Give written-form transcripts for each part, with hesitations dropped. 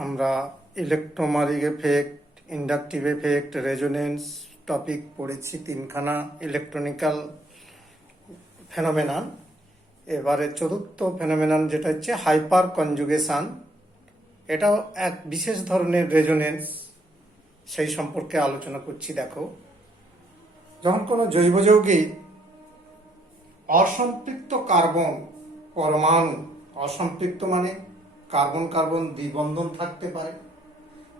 আমরা electromagnetic effect, inductive effect, resonance topic পড়েছি, তিনখানা ইলেকট্রনিক্যাল ফেনোমেনন। এবারে চতুর্থ ফেনোমেনন যেটা হচ্ছে হাইপার কনজুগেশন। এটাও এক বিশেষ ধরনের রেজোনেন্স, সেই সম্পর্কে আলোচনা করছি। দেখো, যখন কোনো জৈব যৌগে অসম্পৃক্ত কার্বন পরমাণু, অসম্পৃক্ত মানে কার্বন কার্বন দ্বিবন্ধন থাকতে পারে,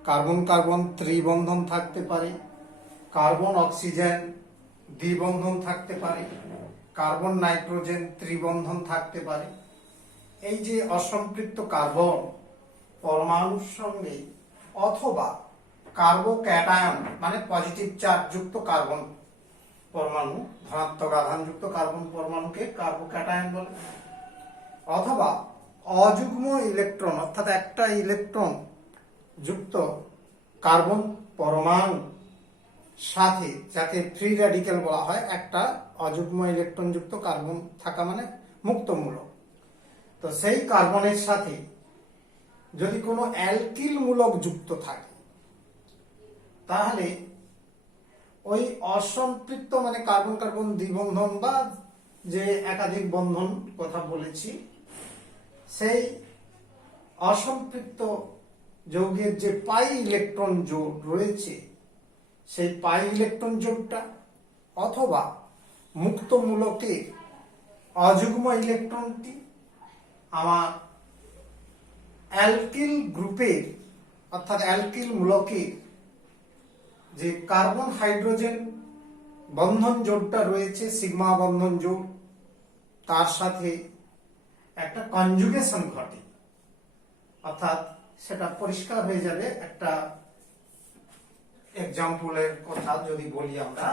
কার্বন কার্বন ত্রিবন্ধন থাকতে পারে, কার্বন অক্সিজেন দ্বিবন্ধন থাকতে পারে, কার্বন নাইট্রোজেন ত্রিবন্ধন থাকতে পারে। এই যে অসম্পৃক্ত কার্বন পরমাণুর সঙ্গে অথবা কার্বোক্যাটায়ন মানে পজিটিভ চার্জ যুক্ত কার্বন পরমাণু, ধনাত্মক আধানযুক্ত কার্বন পরমাণুকে কার্বোক্যাটায়ন বলে, অথবা অযুগ্ম ইলেকট্রন অর্থাৎ একটা ইলেকট্রন যুক্ত কার্বন পরমাণু সাথে, যাকে ফ্রি র্যাডিক্যাল বলা হয়, একটা অযুগ্ম ইলেকট্রন যুক্ত কার্বন থাকা মানে মুক্তমূলক। তো সেই কার্বনের সাথে যদি কোনো অ্যালকিল মূলক যুক্ত থাকে, তাহলে ওই অসম্পৃক্ত মানে কার্বন কার্বন দ্বিবন্ধন বা যে একাধিক বন্ধন কথা বলেছি, সেই অসম্পৃক্ত যৌগের যে পাই ইলেকট্রন জোড় রয়েছে, সেই পাই ইলেকট্রন জোড়টা অথবা মুক্ত মূলকে অযুগ্ম ইলেকট্রনটি আমার অ্যালকিল গ্রুপের অর্থাৎ অ্যালকিল মূলকের যে কার্বন হাইড্রোজেন বন্ধন জোড়টা রয়েছে, সিগমা বন্ধন জোড়, তার সাথে একটা কনজুগেশন ঘটে। অর্থাৎ সেটা পরিষ্কার হয়ে যাবে। একটা এক্সাম্পলের কথা যদি বলি, আমরা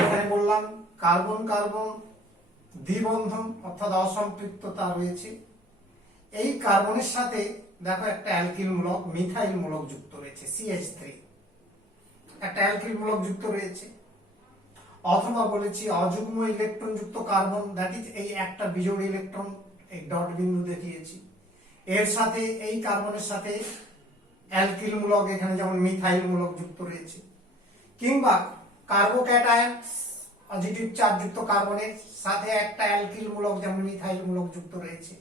এখানে বললাম কার্বন কার্বন দ্বিবন্ধন অর্থাৎ অসম্পৃক্ততা রয়েছে। এই কার্বনের সাথে দেখো একটা অ্যালকিল মূলক মিথাইল মূলক যুক্ত রয়েছে, CH3, একটা অ্যালকিল মূলক যুক্ত রয়েছে। অথবা বলেছি অযুগ্ম ইলেকট্রন যুক্ত কার্বন, দ্যাট ইজ এই একটা বিজোড় ইলেকট্রন, এই ডট বিন্দু দেখিয়েছি, এর সাথে এই কার্বনের সাথে অ্যালকিল মূলক, এখানে যেমন মিথাইল মূলক যুক্ত রয়েছে। কিংবা কার্বোক্যাটায়ন পজিটিভ চার্জ যুক্ত কার্বনের সাথে একটা অ্যালকিল মূলক যেমন মিথাইল মূলক যুক্ত রয়েছে।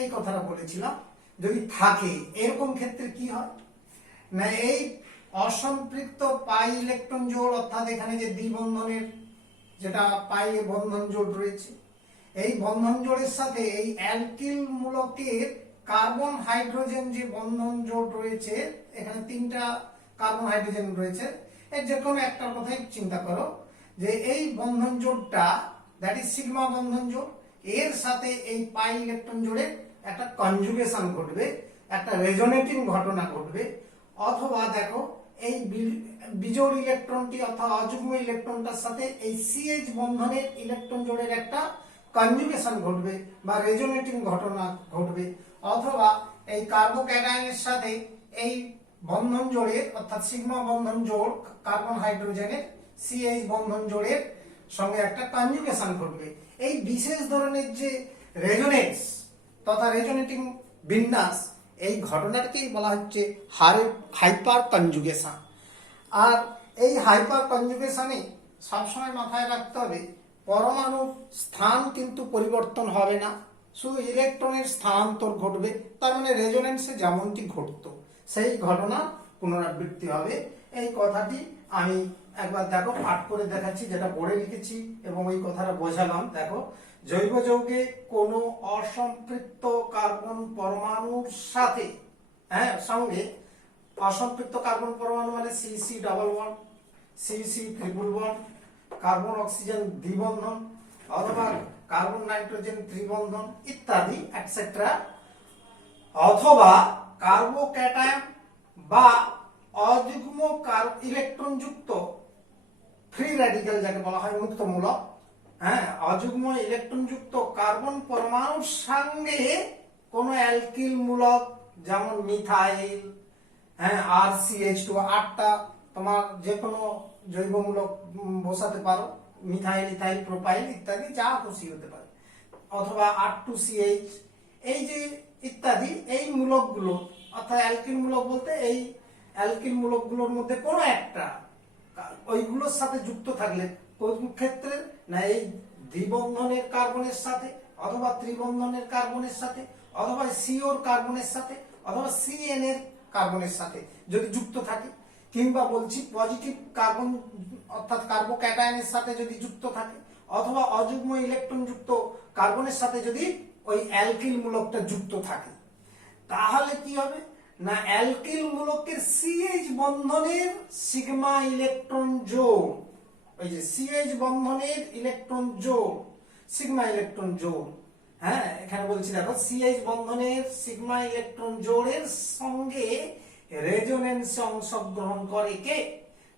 এই কথাটা বলেছিলাম। যদি থাকে এরকম ক্ষেত্রে কি হয় না, এই অসম্পৃক্ত পাই ইলেকট্রন জোড় অর্থাৎ এখানে যে দ্বিবন্ধনের যেটা পাই বন্ধন জোড় রয়েছে, এই বন্ধন জোড়ের সাথে এই অ্যালকিল মূলকের কার্বন হাইড্রোজেন যে বন্ধন জোড় রয়েছে, এখানে তিনটা কার্বন হাইড্রোজেন রয়েছে, এর যে কোনো একটার কথাই চিন্তা করো, যে এই বন্ধন জোড়টা দ্যাট ইজ সিগমা বন্ধন জোড়, এর সাথে এই পাই ইলেকট্রন জোড়ে একটা কনজুগেশন ঘটবে, একটা রেজোনেটিং ঘটনা ঘটবে। অথবা দেখো এই বিজোড় ইলেকট্রনটি অর্থাৎ অযুগ্ম ইলেকট্রনটার সাথে এই CH বন্ধনের ইলেকট্রন জোড়ের একটা কনজুগেশন ঘটবে বা রেজোনেটিং ঘটনা ঘটবে। অথবা এই কার্বোক্যাটায়নের সাথে এই বন্ধন জোড়ের অর্থাৎ সিগমা বন্ধন জোড় কার্বন হাইড্রোজেনের CH বন্ধন জোড়ের সঙ্গে একটা কনজুগেশন ঘটবে। এই বিশেষ ধরনের যে রেজোনেন্স তথা রেজোনেটিং বিন্যাস, এই ঘটনাটাকেই বলা হচ্ছে হাইপার কনজুগেশন। আর এই হাইপার কনজুগেশনে সবসময় মাথায় রাখতে হবে, পরমাণুর স্থান কিন্তু পরিবর্তন হবে না, শুধু ইলেকট্রনের স্থানান্তর ঘটবে। তার মানে রেজোনেন্সে যেমনটি ঘটতো সেই ঘটনা পুনরাবৃত্তি হবে। এই কথাটি আমি একবার দেখো পাঠ করে দেখাচ্ছি, যেটা পড়ে লিখেছি এবং ওই কথাটা বোঝালাম। দেখো, জৈব যৌগে কোনো অসম্পৃক্ত কার্বন পরমাণুর সাথে সঙ্গে অসম্পৃক্ত কার্বন পরমাণু মানে CC double bond, CC triple bond, carbon oxygen দ্বিবন্ধন অথবা কার্বন নাইট্রোজেন ত্রিবন্ধন ইত্যাদি এটসেট্রা, অথবা কার্বোক্যাটায়ন বা অযুগ্ম ইলেকট্রন যুক্ত ফ্রি র্যাডিক্যাল যাকে বলা হয় মুক্তমূলক, অযুগ্ম ইলেকট্রন যুক্ত কার্বন পরমাণুর সঙ্গে কোনো অ্যালকিল মূলক যেমন মিথাইল, আর CH2, 8টা তোমার যে কোনো জৈব মূলক বসাতে পারো, মিথাইল ইথাইল প্রোপাইল ইত্যাদি যা খুশি হতে পারে, অথবা R2CH, এই যে ইত্যাদি এই মূলকগুলো অর্থাৎ অ্যালকিল মূলক বলতে এই অ্যালকিল মূলকগুলোর মধ্যে কোনো একটা ওইগুলোর সাথে যুক্ত থাকলে কোন ক্ষেত্রে না এই দ্বিবন্ধনের কার্বনের সাথে অথবা ত্রিবন্ধনের কার্বনের সাথে অথবা সিওর কার্বনের সাথে অথবা সিএন এর কার্বনের সাথে যদি যুক্ত থাকে, কিংবা বলছি পজিটিভ কার্বন অর্থাৎ কার্বোক্যাটায়নের সাথে যদি যুক্ত থাকে, অথবা অযুগ্ম ইলেকট্রন যুক্ত কার্বনের সাথে যদি ওই অ্যালকিল মূলকটা যুক্ত থাকে, তাহলে কি হবে না অ্যালকিল মূলকের সিএইচ বন্ধনের সিগমা ইলেকট্রন জোড়, ওই যে সিএইচ বন্ধনের ইলেকট্রন জোড় সিগমা ইলেকট্রন জোড়, হ্যাঁ এখানে বলছি দেখো সিএইচ বন্ধনের সিগমা ইলেকট্রন জোড়ের সঙ্গে রেজোনেন্সে অংশগ্রহণ করে কে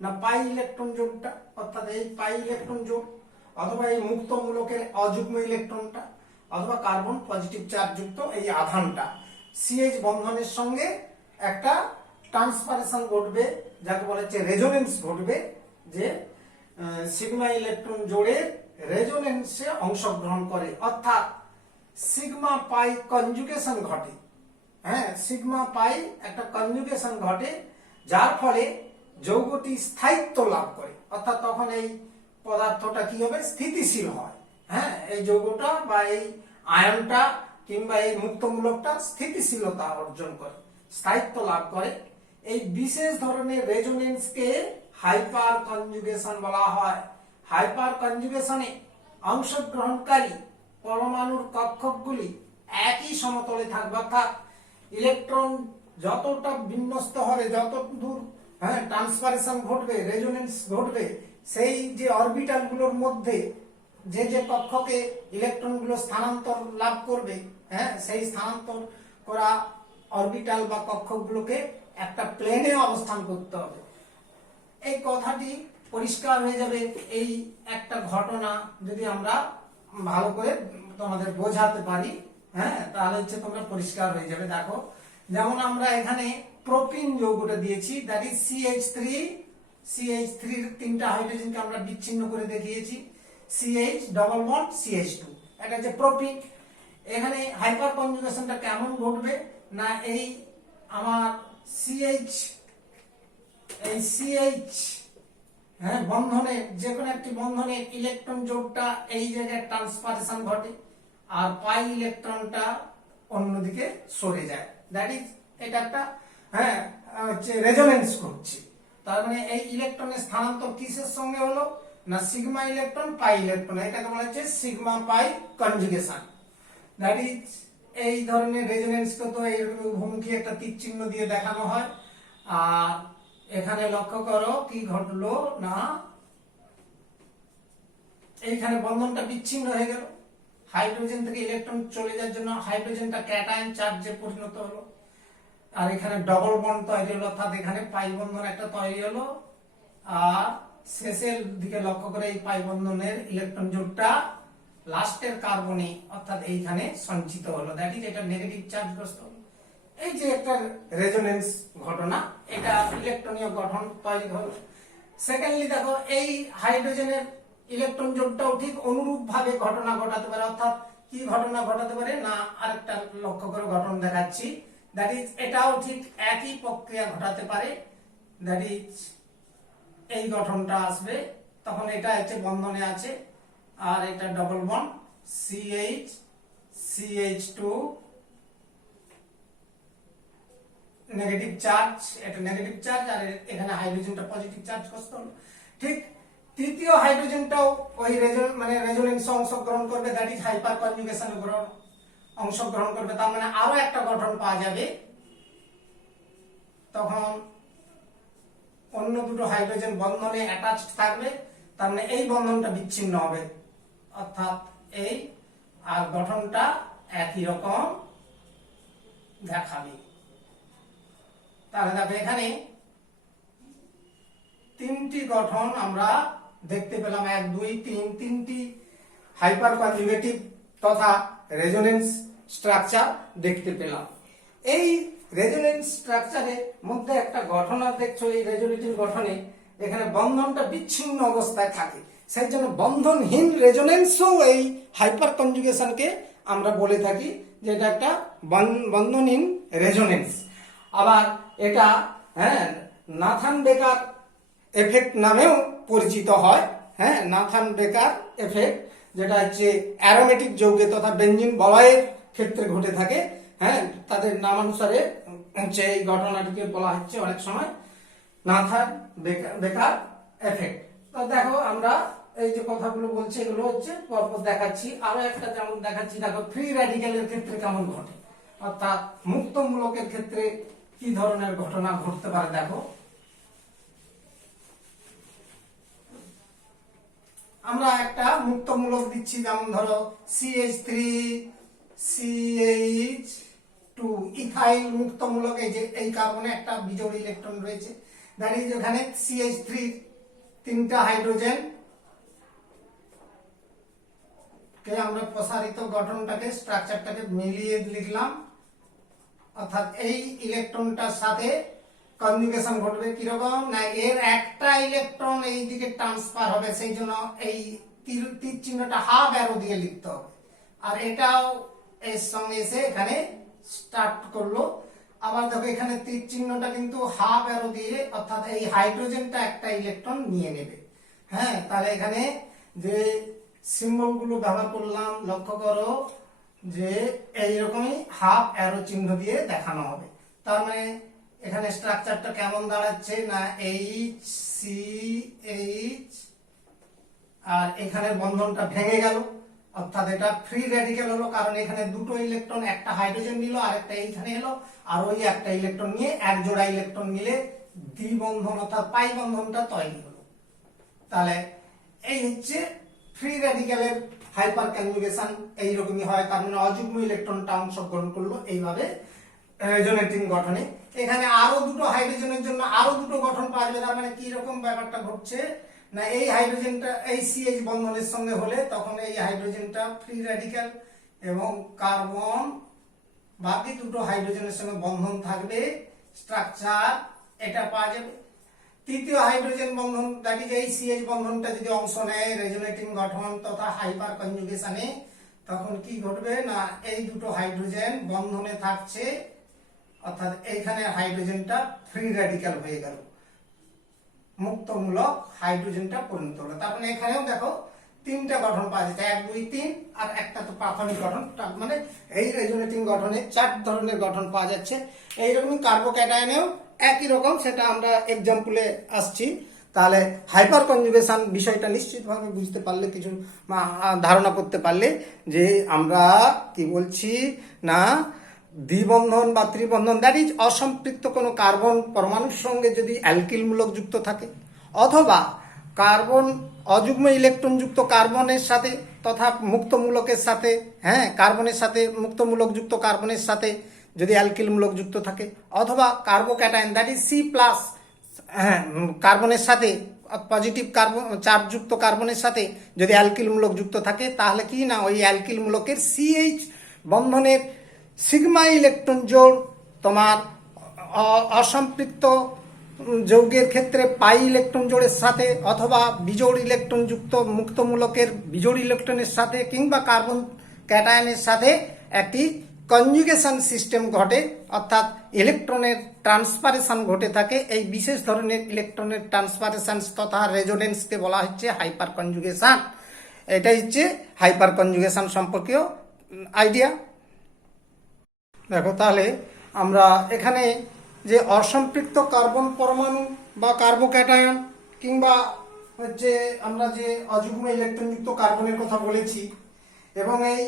না পাই ইলেকট্রন জোড়টা, অর্থাৎ এই পাই ইলেকট্রন জোড় অথবা এই মুক্ত মূলকের অযুগ্ম ইলেকট্রনটা অথবা কার্বন পজিটিভ চার্জ যুক্ত এই আধানটা সিএইচ বন্ধনের সঙ্গে একটা ট্রান্সফারেশন ঘটবে, যাকে বলা হচ্ছে রেজোনেন্স ঘটবে, যে সিগমা ইলেকট্রন জোড়ের রেজোনেন্সে অংশগ্রহণ করে, অর্থাৎ সিগমা পাই কনজুগেশন ঘটে, হ্যাঁ সিগমা পাই একটা কনজুগেশন ঘটে, যার ফলে যৌগটি স্থায়িত্ব লাভ করে, অর্থাৎ তখন এই পদার্থটা কি হবে স্থিতিশীল হয়, হ্যাঁ এই যৌগটা বা এই আয়নটা কিংবা এই মুক্তমূলকটা স্থিতিশীলতা অর্জন করে, স্থায়িত্ব লাভ করে। এই বিশেষ ধরনের রেজোনেন্সকে হাইপার কনজুগেশন বলা হয়। হাইপার কনজুগেশনে অংশগ্রহণকারী পরমাণুর কক্ষকগুলি একই সমতলে থাকবে, অর্থাৎ ইলেকট্রন যতটা বিন্যস্ত হবে, যত দূর ট্রান্সফারেশন ঘটবে, রেজোনেন্স ঘটবে, সেই যে অরবিটাল গুলোর মধ্যে যে যে কক্ষকে ইলেকট্রন গুলো স্থানান্তর লাভ করবে, হ্যাঁ সেই স্থানান্তর করা অরবিটাল বা কক্ষকগুলোকে একটা প্লেনে অবস্থান করতে হবে। এই কথাটি পরিষ্কার হয়ে যাবে এই একটা ঘটনা যদি আমরা ভালো করে তোমাদের বোঝাতে পারি, হ্যাঁ তাহলে হচ্ছে তোমরা পরিষ্কার হয়ে যাবে। দেখো যেমন আমরা এখানে প্রোপিন যৌগটা দিয়েছি, দ্যাট ইজ CH3 এর তিনটা হাইড্রোজেনকে আমরা বিচ্ছিন্ন করে দেখিয়েছি, CH ডবল বন্ড CH2, এটা হচ্ছে প্রোপিন। এখানে হাইপার কনজুগেশনটা কেমন ঘটবে না এই আমার CH বন্ধনের যে কোনো একটি বন্ধনের ইলেকট্রন জোড়টা এই জায়গায় ট্রান্সফারেশন ঘটে আর পাই ইলেকট্রনটা অন্যদিকে সরে যায়, দ্যাট ইজ এটা একটা হচ্ছে রেজোনেন্স করছে। তার মানে এই ইলেকট্রনের স্থানান্তর কিসের সঙ্গে হলো না সিগমা ইলেকট্রন পাই ইলেকট্রন, এটাকে বলা হচ্ছে sigma pi conjugation, that is এই ধরনের রেজোনেন্সকে তো এইরকম উভমুখী একটা তীর চিহ্ন দিয়ে দেখানো হয়। আর এখানে লক্ষ্য করো কি ঘটলো না এইখানে বন্ধনটা বিচ্ছিন্ন হয়ে গেল, হাইড্রোজেন থেকে ইলেকট্রন চলে যাওয়ার জন্য হাইড্রোজেনটা ক্যাটায়ন চার্জে পরিণত হলো, আর এখানে ডবল বন্ড তৈরি হলো, অর্থাৎ এখানে পাই বন্ধন একটা তৈরি হলো, আর শেষের দিকে লক্ষ্য করে এই পাই বন্ধনের ইলেকট্রন জোড়টা লাস্টের কার্বনে অর্থাৎ এইখানে সঞ্চিত হলো, দ্যাট ইজ এটা নেগেটিভ চার্জগ্রস্ত হলো। এই যে একটা রেজোনেন্স ঘটনা, এটা ইলেকট্রনীয় গঠন তৈরি হলো। সেকেন্ডলি দেখো এই হাইড্রোজেনের ইলেকট্রন জোড়টাও ঠিক অনুরূপ ভাবে ঘটনা ঘটাতে পারে, অর্থাৎ কি ঘটনা ঘটাতে পারে না আরেকটা লক্ষ্য করে গঠন দেখাচ্ছি, দ্যাট ইজ এটাও ঠিক একই প্রক্রিয়া ঘটাতে পারে, দ্যাট ইজ এই গঠনটা আসবে, তখন এটা হচ্ছে বন্ধনে আছে আর এটা double bond CH2 negative charge, এটা নেগেটিভ চার্জ আর এখানে হাইড্রোজেনটা পজিটিভ চার্জ করতে হলো। ঠিক তৃতীয় হাইড্রোজেনটাও ওই রেজোনেন্সে অংশগ্রহণ করবে, দ্যাট ইজ হাইপার কনজুগেশনে অংশগ্রহণ করবে, তার মানে আরো একটা গঠন পাওয়া যাবে, তখন অন্য দুটো হাইড্রোজেন বন্ধনে অ্যাটাচড থাকবে, তার মানে এই বন্ধনটা বিচ্ছিন্ন হবে, অর্থাৎ এই আর গঠনটা একই রকম দেখাবে। তাহলে দেখো এখানে তিনটি গঠন আমরা দেখতে পেলাম, 1 2 3 তিনটি হাইপার কনজুগেটিভ তথা রেজোনেন্স স্ট্রাকচার দেখতে পেলাম। এই রেজোনেন্স স্ট্রাকচারের মধ্যে একটা ঘটনা দেখছো, এই রেজোনেটিভ গঠনে এখানে বন্ধনটা বিচ্ছিন্ন অবস্থায় থাকে, সেই জন্য বন্ধনহীন রেজোনেন্সও এই হাইপার কনজুগেশনকে আমরা বলে থাকি যে এটা একটা বন্ধনহীন রেজোনেন্স। আবার এটা নাথান বেকার এফেক্ট নামেও পরিচিত হয়। নাথান বেকার এফেক্ট, যেটা হচ্ছে অ্যারোমেটিক যৌগে তথা বেঞ্জিন বলয়ের ক্ষেত্রে ঘটে থাকে। তাদের নামানুসারে হচ্ছে এই ঘটনাটিকে বলা হচ্ছে অনেক সময় নাথান বেকার এফেক্ট। তো দেখো আমরা এই যে কথাগুলো বলছি এগুলো হচ্ছে পরপর দেখাচ্ছি। আরো একটা যেমন দেখাচ্ছি, দেখো ফ্রি র্যাডিক্যালের ক্ষেত্রে কেমন ঘটে, অর্থাৎ মুক্তমূলকের ক্ষেত্রে কি ধরনের ঘটনা ঘটতে পারে। দেখো আমরা একটা মুক্তমূলক দিচ্ছি, যেমন ধরো CH3CH2 ইথাইল মুক্তমূলক। এই যে এই কার্বনে একটা বিজোড় ইলেকট্রন রয়েছে, দাঁড়িয়ে যেখানে CH3 তিনটা হাইড্রোজেন কে আমরা প্রসারিত গঠনটাকে স্ট্রাকচারটাকে মিলিয়ে লিখলাম, অর্থাৎ এই ইলেকট্রনটার সাথে কনজুগেশন ঘটবে। কিরকম না, এর একটা ইলেকট্রন এই দিকে ট্রান্সফার হবে, সেই জন্য এই তীর চিহ্নটা হাফ অ্যারো দিয়ে লিখতে হবে। আর এটাও এর সঙ্গে এসে এখানে স্টার্ট করলো। আবার দেখো এখানে তীর চিহ্নটা কিন্তু হাফ অ্যারো দিয়ে, অর্থাৎ এই হাইড্রোজেনটা একটা ইলেকট্রন নিয়ে নেবে। তাহলে এখানে যে সিম্বল গুলো ব্যবহার করলাম লক্ষ্য করো যে এইরকমই হাফ অ্যারো চিহ্ন দিয়ে দেখানো হবে। তার মানে এখানে স্ট্রাকচারটা কেমন দাঁড়াচ্ছে না, HCH, আর এখানে বন্ধনটা ভেঙে গেল, অর্থাৎ এটা ফ্রি র্যাডিক্যাল হলো, কারণ এখানে দুটো ইলেকট্রন, একটা হাইড্রোজেন নিল আর একটা এইখানে এলো, আর ওই একটা ইলেকট্রন নিয়ে এক জোড়া ইলেকট্রন মিলে দ্বিবন্ধন অর্থাৎ পাই বন্ধনটা তৈরি হলো। তাহলে এই হচ্ছে ফ্রি র্যাডিক্যালের হাইপার কনজুগেশন। এইরকমই হয়, তার মানে অযুগ্ম ইলেকট্রনটা অংশগ্রহণ করলো এইভাবে রেজোনেটিং গঠনে। এখানে আরো দুটো হাইড্রোজেনের জন্য আরো দুটো গঠন পাওয়া যাবে। তার মানে কি রকম ব্যাপারটা ঘটছে না, এই হাইড্রোজেনটা এই CH বন্ধনের সঙ্গে হলে তখন এই হাইড্রোজেনটা ফ্রি র্যাডিক্যাল এবং কার্বন বাকি দুটো হাইড্রোজেনের সঙ্গে বন্ধন থাকবে, স্ট্রাকচার এটা পাওয়া যাবে। তৃতীয় হাইড্রোজেন বন্ধন, দ্যাট ইজ এই CH বন্ধনটা যদি অংশ নেয় রেজোনেটিং গঠন তথা হাইপার কনজুগেশনে, তখন কি ঘটবে না, এই দুটো হাইড্রোজেন বন্ধনে থাকছে, অর্থাৎ এইখানে হাইড্রোজেনটা ফ্রি র্যাডিক্যাল হয়ে গেল, মুক্তমূলক হাইড্রোজেনটা পরিণত হলো। তার মানে এখানেও দেখো তিনটা গঠন পাওয়া যাচ্ছে, 1 2 3, আর একটা তো প্রাথমিক গঠন। মানে এই রেজোনেটিং গঠনে 4 ধরনের গঠন পাওয়া যাচ্ছে। এইরকমই কার্বোক্যাটায়নেও একই রকম, সেটা আমরা এক্সাম্পলে আসছি। তাহলে হাইপার কনজুগেশন বিষয়টা নিশ্চিতভাবে বুঝতে পারলে, কিছু ধারণা করতে পারলে যে আমরা কি বলছি না, দ্বিবন্ধন বা ত্রিবন্ধন, দ্যাট ইজ অসম্পৃক্ত কোনো কার্বন পরমাণুর সঙ্গে যদি অ্যালকিল মূলক যুক্ত থাকে, অথবা কার্বন অযুগ্ম ইলেকট্রন যুক্ত কার্বনের সাথে তথা মুক্তমূলকের সাথে, কার্বনের সাথে মুক্তমূলক যুক্ত কার্বনের সাথে যদি অ্যালকিল মূলক যুক্ত থাকে, অথবা কার্বোক্যাটায়ন দ্যাট ইজ C+ কার্বনের সাথে পজিটিভ কার্বন চার্জ যুক্ত কার্বনের সাথে যদি অ্যালকিল মূলক যুক্ত থাকে, তাহলে কি না ওই অ্যালকিল মূলকের CH বন্ধনের সিগমা ইলেকট্রন জোড় তোমার অসম্পৃক্ত যৌগের ক্ষেত্রে পাই ইলেকট্রন জোড়ের সাথে, অথবা বিজোড় ইলেকট্রন যুক্ত মুক্তমূলকের বিজোড় ইলেকট্রনের সাথে, কিংবা কার্বন ক্যাটায়নের সাথে একটি কনজুগেশন সিস্টেম ঘটে, অর্থাৎ ইলেকট্রনের ট্রান্সপারেশন ঘটে থাকে। এই বিশেষ ধরনের ইলেকট্রনের ট্রান্সপারেশন তথা রেজোনেন্সকে বলা হচ্ছে হাইপার কনজুগেশন। এটাই হচ্ছে হাইপার কনজুগেশন সম্পর্কীয় আইডিয়া। দেখো তাহলে আমরা এখানে যে অসম্পৃক্ত কার্বন পরমাণু বা কার্বোক্যাটায়ন, কিংবা হচ্ছে আমরা যে অযুগ্ম ইলেকট্রনযুক্ত কার্বনের কথা বলেছি, এবং এই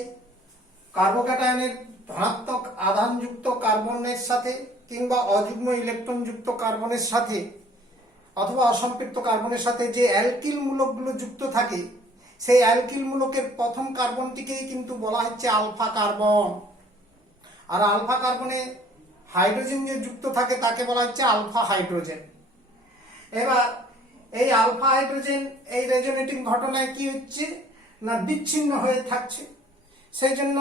কার্বোক্যাটায়নের ধনাত্মক আধানযুক্ত কার্বনের সাথে কিংবা অযুগ্ম ইলেকট্রনযুক্ত কার্বনের সাথে অথবা অসম্পৃক্ত কার্বনের সাথে যে অ্যালকিল মূলকগুলো যুক্ত থাকে, সেই অ্যালকিল মূলকের প্রথম কার্বনটিকেই কিন্তু বলা হচ্ছে আলফা কার্বন। আর আলফা কার্বনে হাইড্রোজেন যে যুক্ত থাকে তাকে বলা হচ্ছে আলফা হাইড্রোজেন। এবার এই আলফা হাইড্রোজেন এই রেজোনেটিং ঘটনায় কি হচ্ছে না, বিচ্ছিন্ন হয়ে থাকছে। সেই জন্য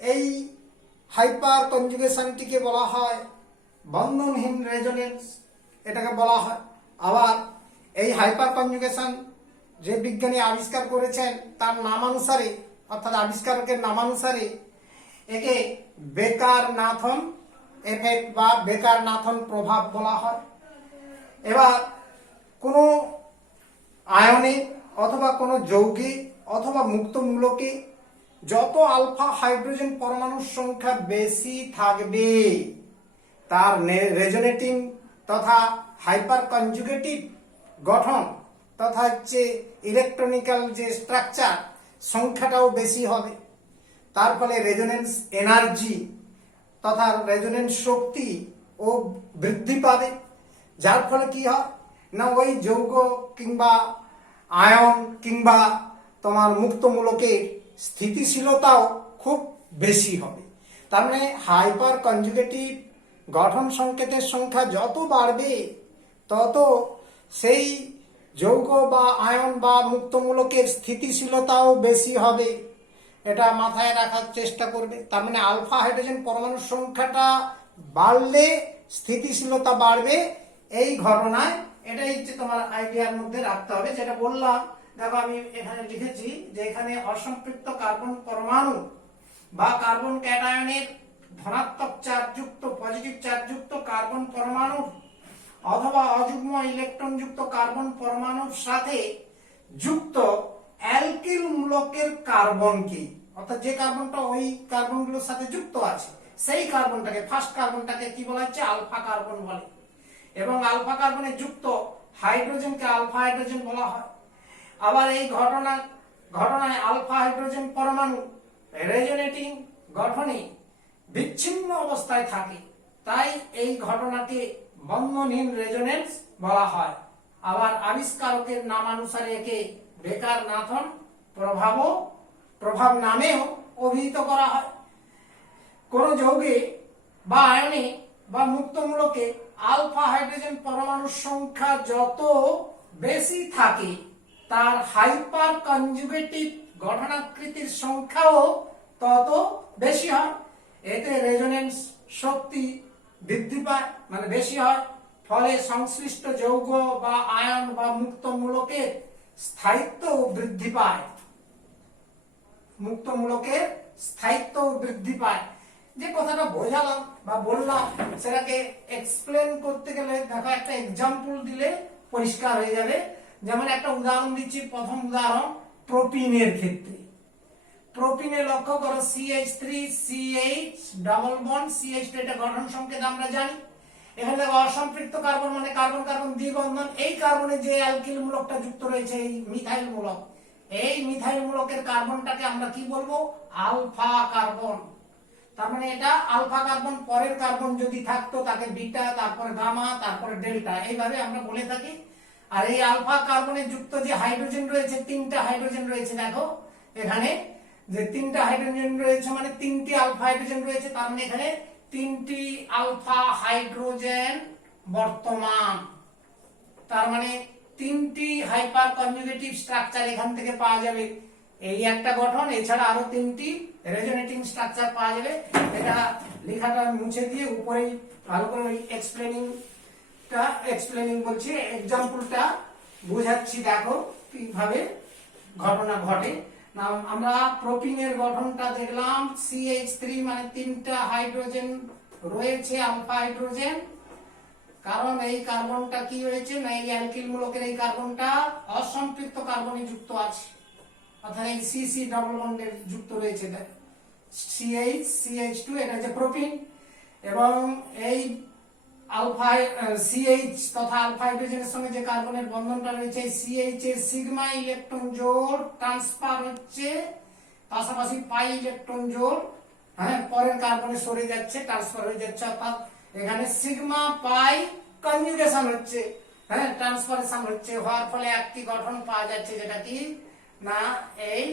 এই হাইপার কনজুগেশনটিকে বলা হয় বন্ধনহীন রেজোনেন্স, এটাকে বলা হয়। আবার এই হাইপার কনজুগেশন যে বিজ্ঞানী আবিষ্কার করেছেন তার নামানুসারে, অর্থাৎ আবিষ্কারকের নামানুসারে, একে বেকার নাথন এফেক্ট বা বেকার-নাথন প্রভাব বলা হয়। এবার কোনো আয়নে অথবা কোনো যৌগে অথবা মুক্তমূলকে যত আলফা হাইড্রোজেন পরমাণুর সংখ্যা বেশি থাকবে তার রেজোনেটিং তথা হাইপার কনজুগেটিভ গঠন তথা হচ্ছে ইলেকট্রনিক্যাল যে স্ট্রাকচার সংখ্যাটাও বেশি হবে। তার ফলে রেজোনেন্স এনার্জি তথা রেজোনেন্স শক্তি ও বৃদ্ধি পাবে। যার ফলে কি হয় না ওই যৌগ কিংবা আয়ন কিংবা তোমার মুক্তমূলকের স্থিতিশীলতাও খুব বেশি হবে। তার মানে হাইপার কনজুগেটিভ গঠন সংকেতের সংখ্যা যত বাড়বে তত সেই যৌগ বা আয়ন বা মুক্তমূলকের স্থিতিশীলতাও বেশি হবে। এটা মাথায় রাখার চেষ্টা করবে। তার মানে আলফা হাইড্রোজেন পরমাণুর সংখ্যাটা বাড়লে স্থিতিশীলতা বাড়বে। এই ঘটনায় এটাই হচ্ছে তোমার আইডিয়ার মধ্যে রাখতে হবে। যেটা বললাম দেখো আমি এখানে লিখেছি যে এখানে অসম্পৃক্ত কার্বন পরমাণু বা কার্বন ক্যাটায়নের ধনাত্মক চার্জযুক্ত পজিটিভ চার্জযুক্ত কার্বন পরমাণু অথবা অযুগ্ম ইলেকট্রন যুক্ত কার্বন পরমাণুর সাথে যুক্ত অ্যালকিল মূলকের কার্বনকে, অর্থাৎ যে কার্বনটা ওই কার্বনগুলোর সাথে যুক্ত আছে সেই কার্বনটাকে, ফার্স্ট কার্বনটাকে কি বলা হচ্ছে আলফা কার্বন বলে, এবং আলফা কার্বনে যুক্ত হাইড্রোজেনকে আলফা হাইড্রোজেন বলা হয়। আবার এই ঘটনায় আলফা হাইড্রোজেন পরমাণু রেজোনেটিং গঠনে বিচ্ছিন্ন অবস্থায় থাকে, তাই এই ঘটনাকে বন্ধনহীন রেজোনেন্স বলা হয়। আবার আবিষ্কারকের নামানুসারে একে বেকার-নাথন প্রভাব নামেও অভিহিত করা হয়। কোন যৌগে বা আয়নে বা মুক্তমূলকে আলফা হাইড্রোজেন পরমাণুর সংখ্যা যত বেশি থাকে তার হাইপার কনজুগেটিভ গঠনাকৃতির সংখ্যাও তত বেশি হয়। এতে রেজোনেন্স শক্তি বৃদ্ধি পায়, মানে বেশি হয়। ফলে সংশ্লিষ্ট যৌগ বা আয়ন বা মুক্তমূলকের স্থায়িত্ব বৃদ্ধি পায়। মুক্তমূলকের স্থায়িত্ব বৃদ্ধি পায়। যে কথাটা বোঝালাম বা বললাম সেটাকে এক্সপ্লেন করতে গেলে দেখো একটা এক্সাম্পল দিলে পরিষ্কার হয়ে যাবে। যেমন একটা উদাহরণ দিচ্ছি, প্রথম উদাহরণ প্রোপিনের ক্ষেত্রে। প্রোপিনে লক্ষ্য করো CH3CH ডাবল বন্ড CH2, এটা গঠন সংকেত আমরা জানি। এখানে দেখো অসম্পৃক্ত কার্বন মানে কার্বন কার্বন দ্বিবন্ধন। এই কার্বনে যে অ্যালকিল মূলকটা যুক্ত রয়েছে এই মিথাইল মূলক, এই মিথাইল মূলকের কার্বনটাকে আমরা কি বলবো আলফা কার্বন। তার মানে এটা আলফা কার্বন, পরের কার্বন যদি থাকতো তাকে বিটা, তারপরে গামা, তারপরে ডেল্টা, এইভাবে আমরা বলে থাকি। আর এই আলফা কার্বনে যুক্ত যে হাইড্রোজেন রয়েছে, তিনটা হাইড্রোজেন রয়েছে, দেখো এখানে যে তিনটা হাইড্রোজেন রয়েছে মানে তিনটি আলফা হাইড্রোজেন রয়েছে, তার মানে এখানে তিনটি আলফা হাইড্রোজেন বর্তমান। তার মানে তিনটি হাইপার কনজুগেটিভ স্ট্রাকচার এখান থেকে পাওয়া যাবে। এই একটা গঠন, এছাড়া আরো তিনটি রেজোনেটিং স্ট্রাকচার পাওয়া যাবে। এটা লেখাটা মুছে দিয়ে উপরে ভালো করে এক্সপ্লেনিং বলছি, এক্সাম্পলটা বোঝাচ্ছি। দেখো কিভাবে ঘটনা ঘটে। না আমরা প্রোপিনের গঠনটা দেখলাম, CH3 মানে তিনটা হাইড্রোজেন রয়েছে আলফা হাইড্রোজেন। কারণ এই কার্বনটা কি হয়েছে না এই অ্যালকিল মূলকের এই কার্বনটা অসম্পৃক্ত কার্বনে যুক্ত আছে, অর্থাৎ এই CC ডাবল বন্ডের যুক্ত রয়েছে CH2, এটা হচ্ছে প্রোপিন। এবং এই আলফা CH তথা আলফা হাইড্রোজেনের সঙ্গে যে কার্বনের বন্ধনটা রয়েছে CH এর সিগমা ইলেকট্রন জোড় ট্রান্সফার হচ্ছে, পাশাপাশি পাই ইলেকট্রন জোড় পরের কার্বনে সরে যাচ্ছে, ট্রান্সফার হয়ে যাচ্ছে, অর্থাৎ এখানে সিগমা পাই কনজুগেশন হচ্ছে, ট্রান্সফারেশন হচ্ছে, হওয়ার ফলে একটি গঠন পাওয়া যাচ্ছে যেটা কি না এই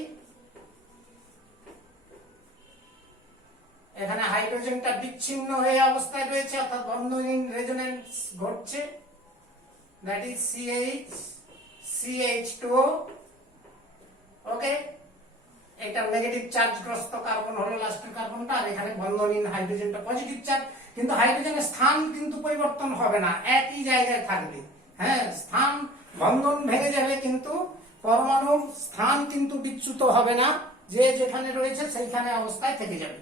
এখানে হাইড্রোজেনটা বিচ্ছিন্ন হয়ে অবস্থায় রয়েছে, অর্থাৎ বন্ধনহীন রেজোনেন্স ঘটছে, দ্যাট ইজ CH2O। ওকে, এটা নেগেটিভ চার্জ গ্রস্ত কার্বন হলো লাস্টের কার্বনটা, আর এখানে বন্ধনহীন হাইড্রোজেনটা পজিটিভ চার্জ। কিন্তু হাইড্রোজেনের স্থান কিন্তু পরিবর্তন হবে না, একই জায়গায় থাকবে। স্থান বন্ধন ভেঙে যাবে কিন্তু পরমাণুর স্থান কিন্তু বিচ্যুত হবে না, যে যেখানে রয়েছে সেইখানে অবস্থায় থেকে যাবে।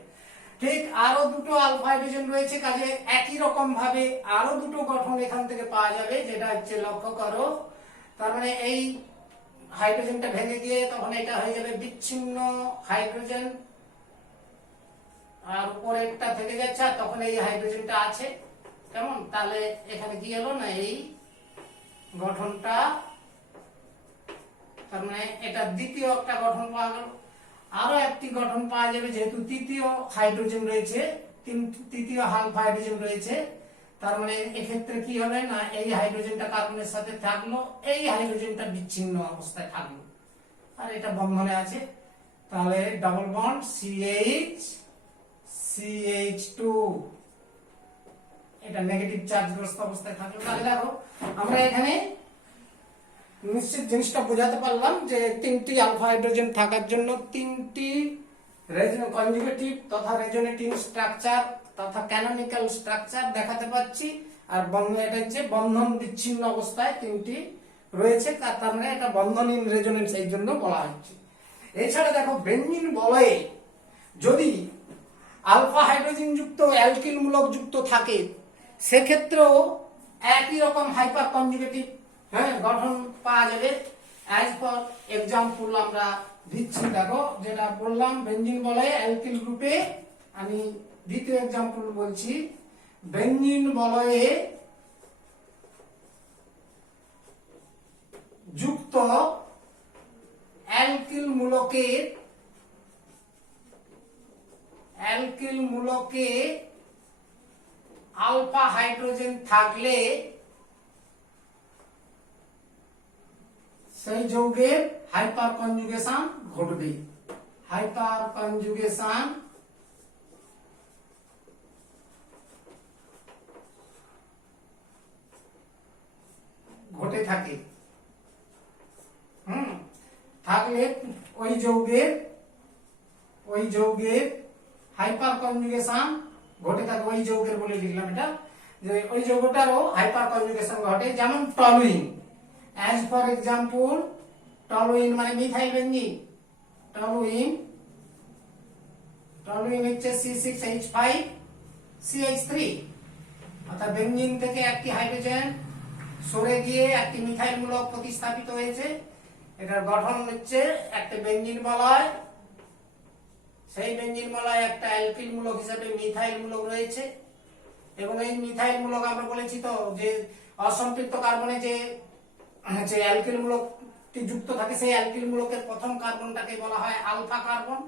ঠিক আরো দুটো আলফা হাইড্রোজেন রয়েছে, কাজে একই রকম ভাবে আরো দুটো গঠন এখান থেকে পাওয়া যাবে, যেটা হচ্ছে লক্ষ্য করো। তার মানে এই হাইড্রোজেনটা ভেঙে গিয়ে তখন এটা হয়ে যাবে বিচ্ছিন্ন হাইড্রোজেন, আর উপরেরটা থেকে যাচ্ছে, আর তখন এই হাইড্রোজেনটা আছে। কেমন? তাহলে এখানে কি হলো না, এই গঠনটা, তার মানে এটা দ্বিতীয় একটা গঠন পাওয়া গেল। আরো একটি গঠন পাওয়া যাবে, যেহেতু তৃতীয় হাইড্রোজেন রয়েছে, তৃতীয় আলফা হাইড্রোজেন রয়েছে, তার মানে এক্ষেত্রে কি হবে না, এই হাইড্রোজেনটা কার্বনের সাথে থাকলো, এই হাইড্রোজেনটা বিচ্ছিন্ন অবস্থায় থাকলো, আর এটা বন্ধনে আছে। তাহলে ডাবল বন্ড CH2, এটা নেগেটিভ চার্জগ্রস্ত অবস্থায় থাকলো। তাহলে দেখো আমরা এখানে নিশ্চিত জিনিসটা বোঝাতে পারলাম যে তিনটি আলফা হাইড্রোজেন থাকার জন্য তিনটি কনজুগেটিভ তথা রেজোনেটিং স্ট্রাকচার তথা ক্যানোনিক্যাল স্ট্রাকচার দেখাতে পাচ্ছি, আর এটা হচ্ছে বন্ধন বিচ্ছিন্ন অবস্থায় তিনটি রয়েছে, তার মানে এটা বন্ধনহীন রেজোনেন্স এই জন্য বলা হচ্ছে। এছাড়া দেখো বেঞ্জিন বলয়ে যদি আলফা হাইড্রোজেন যুক্ত অ্যালকিল মূলক যুক্ত থাকে, সেক্ষেত্রেও একই রকম হাইপার কনজুগেটিভ গঠন পাওয়া যাবে। অ্যাজ ফর এক্সাম্পল আমরা দিচ্ছি, দেখো যেটা বললাম বেঞ্জিন বলয়ে অ্যালকিল গ্রুপে, আমি দ্বিতীয় এক্সাম্পল বলছি, বেঞ্জিন বলয়ে যুক্ত অ্যালকিল মূলকে আলফা হাইড্রোজেন থাকলে সেই যৌগের হাইপার কনজুগেশন ঘটবে। হাইপার কনজুগেশন ঘটে থাকে, থাকলে ওই যৌগের হাইপার কনজুগেশন ঘটে থাকে, ওই যৌগের বলে লিখলাম এটা, যে ওই যৌগটারও হাইপার কনজুগেশন ঘটে। যেমন toluene, as for example toluene মানে মিথাইল বেঞ্জিন, টলুইন হচ্ছে C6H5CH3, অর্থাৎ বেঞ্জিন থেকে একটি হাইড্রোজেন সরে গিয়ে একটি মিথাইল মূলক প্রতিস্থাপিত হয়েছে, এটার গঠন হচ্ছে একটা বেঞ্জিন বলয়, সেই বেঞ্জিন বলয় একটা অ্যালকিল মূলক হিসেবে মিথাইল মূলক রয়েছে, এবং এই মিথাইল মূলক আমরা বলেছি তো যে অসম্পৃক্ত কার্বনে যে অ্যালকিল মূলকটি যুক্ত থাকে, সেই অ্যালকিল মূলকের প্রথম কার্বনটাকে বলা হয় আলফা কার্বন,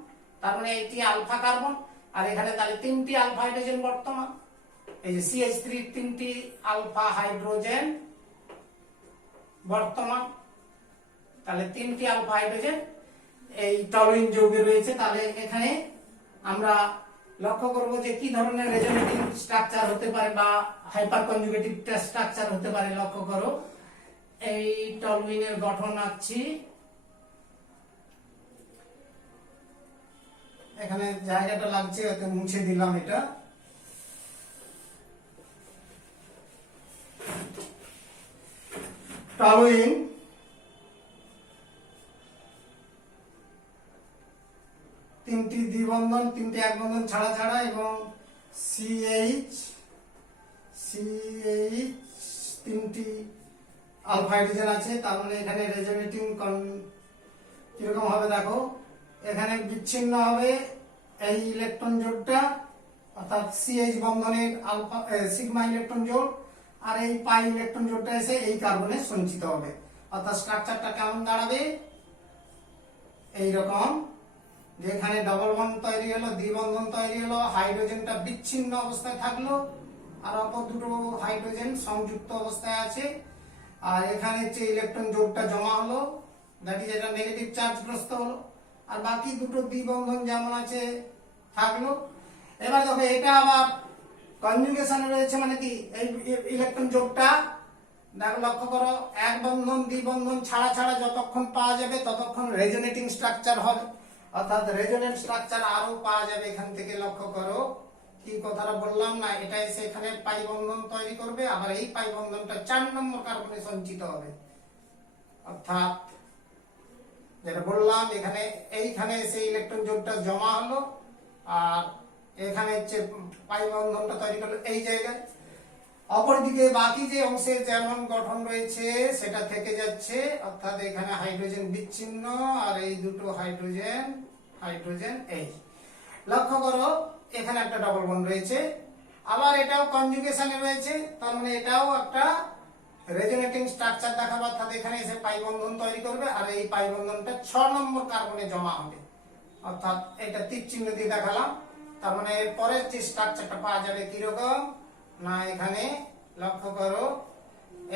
তার মানে এটি আলফা কার্বন, আর এখানে তাহলে তিনটি আলফা হাইড্রোজেন বর্তমান, এই যে CH3 তিনটি আলফা হাইড্রোজেন বর্তমান, তাহলে তিনটি আলফা হাইড্রোজেন এই টলুইন যৌগে রয়েছে। তাহলে এখানে আমরা লক্ষ্য করব যে কি ধরনের রেজোনেটিং স্ট্রাকচার হতে পারে বা হাইপার কনজুগেটিভ স্ট্রাকচার হতে পারে। লক্ষ্য করো এই টলুইনের গঠন আঁকছি, এখানে জায়গাটা লাগছে ওতে মুছে দিলাম এটা। টলুইন তিনটি দ্বিবন্ধন, তিনটি এক বন্ধন ছাড়া ছাড়া, এবং CH তিনটি আলফা হাইড্রোজেন আছে, তার মানে এখানে রেজোনেটিং কিরকম হবে দেখো, এখানে বিচ্ছিন্ন হবে এই ইলেকট্রন জোড়টা, অর্থাৎ CH বন্ধনের আলফা সিগমা ইলেকট্রন জোড়, আর এই পাই ইলেকট্রন জোড়টা এসে এই কার্বনে সঞ্চিত হবে, অর্থাৎ স্ট্রাকচারটা কেমন দাঁড়াবে এইরকম, যেখানে ডবল বন্ড তৈরি হলো, দ্বিবন্ধন তৈরি হলো, হাইড্রোজেনটা বিচ্ছিন্ন অবস্থায় থাকলো, আর অপর দুটো হাইড্রোজেন সংযুক্ত অবস্থায় আছে, আর এখানে যে ইলেকট্রন জোড়টা জমা হলো, দ্যাট ইজ এটা নেগেটিভ চার্জগ্রস্ত হলো, আর বাকি দুটো দ্বিবন্ধন যেমন আছে থাকলো। এবার দেখো এটা আবার কনজুগেশনে রয়েছে, মানে কি এই ইলেকট্রন জোড়টা দেখো লক্ষ্য করো, এক বন্ধন দ্বিবন্ধন ছাড়া ছাড়া যতক্ষণ পাওয়া যাবে ততক্ষণ রেজোনেটিং স্ট্রাকচার হবে, অর্থাৎ রেজোনেন্ট স্ট্রাকচার আরো পাওয়া যাবে এখান থেকে। লক্ষ্য করো কি কথাটা বললাম না, এটা এসে এখানে পাই বন্ধন তৈরি করবে, আবার এই পাই বন্ধনটা 4 নম্বর কার্বনে সঞ্চিত হবে, অর্থাৎ যেটা বললাম এখানে এইখানে এসে ইলেকট্রন জোড়টা জমা হলো, আর এখানে হচ্ছে পাই বন্ধনটা তৈরি করলো এই জায়গায়। অপরদিকে বাকি যে অংশের যেমন গঠন রয়েছে সেটা থেকে যাচ্ছে, অর্থাৎ এখানে হাইড্রোজেন বিচ্ছিন্ন আর এই দুটো হাইড্রোজেন হাইড্রোজেন এই। লক্ষ্য করো এখানে একটা ডবল বন্ড রয়েছে, আবার এটাও কনজুগেশনে রয়েছে, তার মানে এটাও একটা রেজোনেটিং স্ট্রাকচার দেখাবে, অর্থাৎ এখানে এসে পাই বন্ধন তৈরি করবে আর এই পাই বন্ধনটা 6 নম্বর কার্বনে জমা হবে, অর্থাৎ এটা তীর চিহ্ন দিয়ে দেখালাম। তার মানে এর পরের যে স্ট্রাকচারটা পাওয়া যাবে কিরকম না, এখানে লক্ষ্য করো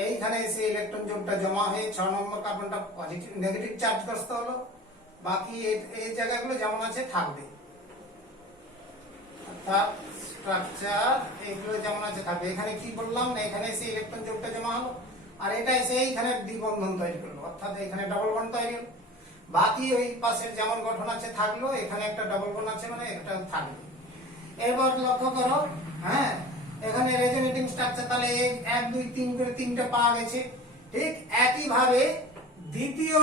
এইখানে এসে ইলেকট্রন জোড়টা জমা হয়ে 6 নম্বর কার্বনটা পজিটিভ নেগেটিভ চার্জগ্রস্ত হলো, বাকি এই জায়গাগুলো যেমন আছে থাকবে, অর্থাৎ স্ট্রাকচার এগুলো যেমন আছে থাকবে। এখানে কি বললাম না, এখানে এসে ইলেকট্রন জোড়টা জমা হলো আর এটা এসে এইখানে দ্বিবন্ধন তৈরি করলো, অর্থাৎ এখানে ডবল বন্ড তৈরি হলো। বাকি ওই পাশের যেমন গঠন আছে থাকলো, এখানে একটা ডবল বন্ড আছে মানে এটা থাকবে। এবার লক্ষ্য করো, হ্যাঁ এখানে রেজোনেটিং স্ট্রাকচার তাহলে 1 2 3 করে তিনটা পাওয়া গেছে। ঠিক একই ভাবে দ্বিতীয়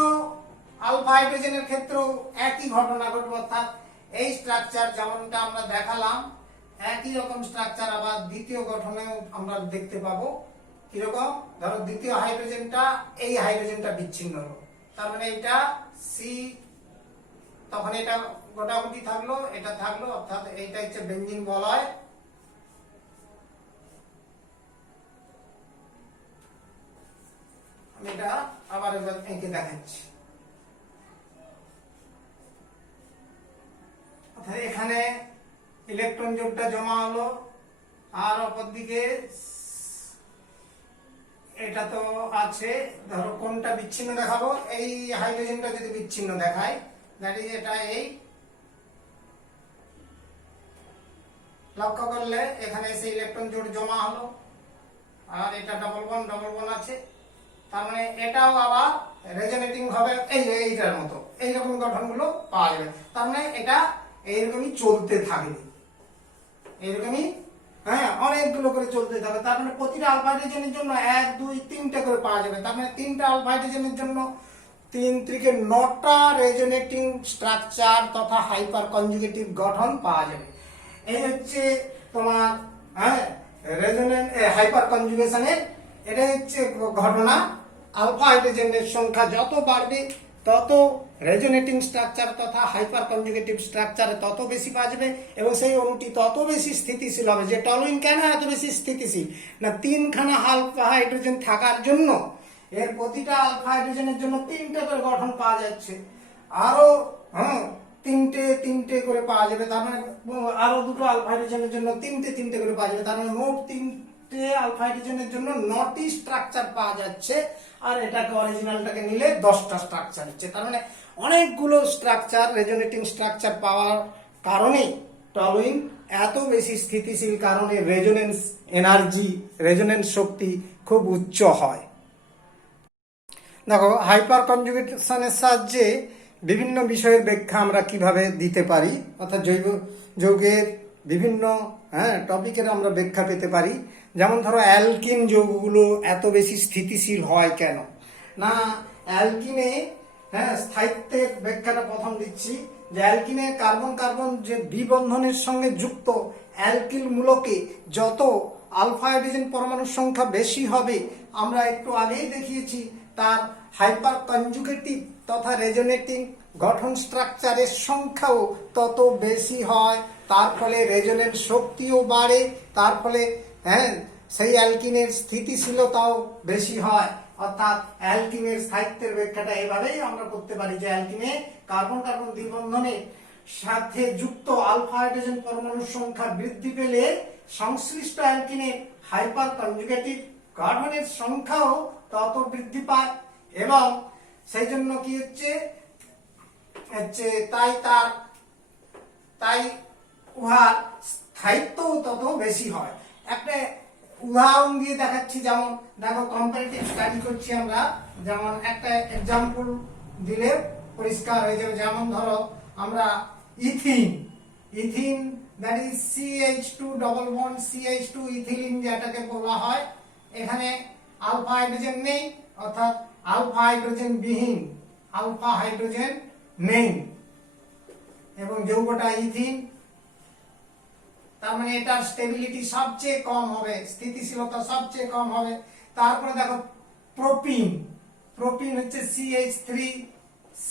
আলফা হাইড্রোজেনের ক্ষেত্রেও একই ঘটনা ঘটবে, অর্থাৎ এই স্ট্রাকচার যেমনটা আমরা দেখালাম একই রকম স্ট্রাকচার আবার দ্বিতীয় গঠনেও আমরা দেখতে পাবো। কিরকম, ধরো দ্বিতীয় হাইড্রোজেনটা এই হাইড্রোজেনটা বিচ্ছিন্ন হলো, তার মানে এটা সি, তখন এটা গোটাগুটি থাকলো, এটা থাকলো, অর্থাৎ এইটা হচ্ছে বেঞ্জিন বলয়। আমি এটা আবার একবার এঁকে দেখাচ্ছি, অর্থাৎ এখানে ইলেকট্রন জোড়টা জমা হলো আর অপরদিকে এটা তো আছে, ধরো কোনটা বিচ্ছিন্ন দেখাবো, এই হাইড্রোজেনটা যদি বিচ্ছিন্ন দেখায় দ্যাট ইজ এটা এই। লক্ষ্য করলে এখানে এসে ইলেকট্রন জোড় জমা হলো আর এটা ডবল বন্ড আছে, তার মানে এটাও আবার রেজোনেটিং হবে এইটার মতো, এইরকম গঠনগুলো পাওয়া যাবে। তার মানে এটা এইরকমই চলতে থাকবে, এইরকমই হ্যাঁ অনেকগুলো করে চলতে থাকবে। তার মানে প্রতিটা আলফা হাইড্রোজেনের জন্য 1 2 3টা করে পাওয়া যাবে, তার মানে 3টা আলফা হাইড্রোজেনের জন্য 3 3 9টা রেজোনেটিং স্ট্রাকচার তথা হাইপার কনজুগেটিভ গঠন পাওয়া যাবে। এই হচ্ছে তোমার হ্যাঁ রেজোনেন্ট হাইপার কনজুগেশনের এটা হচ্ছে ঘটনা। আলফা হাইড্রোজেনের সংখ্যা যত বাড়বে তত রেজোনেটিং স্ট্রাকচার তথা হাইপার কনজুগেটিভ স্ট্রাকচারে তত বেশি পাওয়া যাবে এবং সেই অণুটি তত বেশি স্থিতিশীল হবে। যে টলুইন কেন এত বেশি স্থিতিশীল না, 3খানা আলফা হাইড্রোজেন থাকার জন্য এর প্রতিটা আলফা হাইড্রোজেনের জন্য 3টে করে গঠন পাওয়া যাচ্ছে, আরো হ্যাঁ 3টে করে পাওয়া যাবে, তার মানে আরো দুটো আলফা হাইড্রোজেনের জন্য 3টে করে পাওয়া যাবে, তার মানে মোট 3টে আলফা হাইড্রোজেনের জন্য 9টি স্ট্রাকচার পাওয়া যাচ্ছে। আর এটাকে অরিজিনালটাকে নিলে 10টা স্ট্রাকচার হচ্ছে, তার মানে অনেকগুলো স্ট্রাকচার রেজোনেটিং স্ট্রাকচার পাওয়ার কারণে টলুইন এত বেশি স্থিতিশীল, কারণে রেজোনেন্স এনার্জি রেজোনেন্স শক্তি খুব উচ্চ হয়। দেখো হাইপার কনজুগেশনের সাহায্যে বিভিন্ন বিষয়ের ব্যাখ্যা আমরা কিভাবে দিতে পারি, অর্থাৎ জৈব যৌগের বিভিন্ন টপিকের আমরা ব্যাখ্যা পেতে পারি। যেমন ধরো অ্যালকিন যৌগগুলো এত বেশি স্থিতিশীল হয় কেন না, অ্যালকিনে স্থায়িত্বের ব্যাখ্যাটা প্রথম দিচ্ছি যে অ্যালকিনে কার্বন কার্বন যে দ্বিবন্ধনের সঙ্গে যুক্ত অ্যালকিল মূলকে যত আলফা হাইড্রোজেন পরমাণুর সংখ্যা বেশি হবে, আমরা একটু আগেই দেখিয়েছি তার হাইপার কনজুগেটিভ তথা রেজোনেটিং গঠন স্ট্রাকচারের সংখ্যাও তত বেশি হয়, তার ফলে রেজোনেন্স শক্তিও বাড়ে, তার ফলে সেই অ্যালকিনের স্থিতিশীলতাও বেশি হয়। অর্থাৎ অ্যালকিনের স্থায়িত্বের ব্যাখ্যাটা এভাবেই আমরা করতে পারি যে অ্যালকিনে কার্বন কার্বন দ্বিবন্ধনের সাথে যুক্ত আলফা হাইড্রোজেন পরমাণুর সংখ্যা বৃদ্ধি পেলে সংশ্লিষ্ট অ্যালকিনের হাইপার কনজুগেটিভ গঠনের সংখ্যাও তত বৃদ্ধি পায় এবং সেই জন্য কি হচ্ছে তাই উহার স্থায়িত্বও তত বেশি হয়। একটা উদাহরণ দিয়ে দেখাচ্ছি, যেমন দেখো কম্পারেটিভ স্টাডি করছি আমরা, যেমন একটা এক্সাম্পল দিলে পরিষ্কার হয়ে যাবে। যেমন ধরো আমরা ethene that is CH2 double bond CH2 ethylene যেটাকে বলা হয়, এখানে আলফা হাইড্রোজেন নেই, অর্থাৎ আলফা হাইড্রোজেন বিহীন, আলফা হাইড্রোজেন নেই এবং যৌগটা ইথিন। তার মানে এটার স্টেবিলিটি সবচেয়ে কম হবে, স্থিতিশীলতা সবচেয়ে কম হবে। তারপরে দেখো প্রোপিন, প্রোপিন হচ্ছে CH3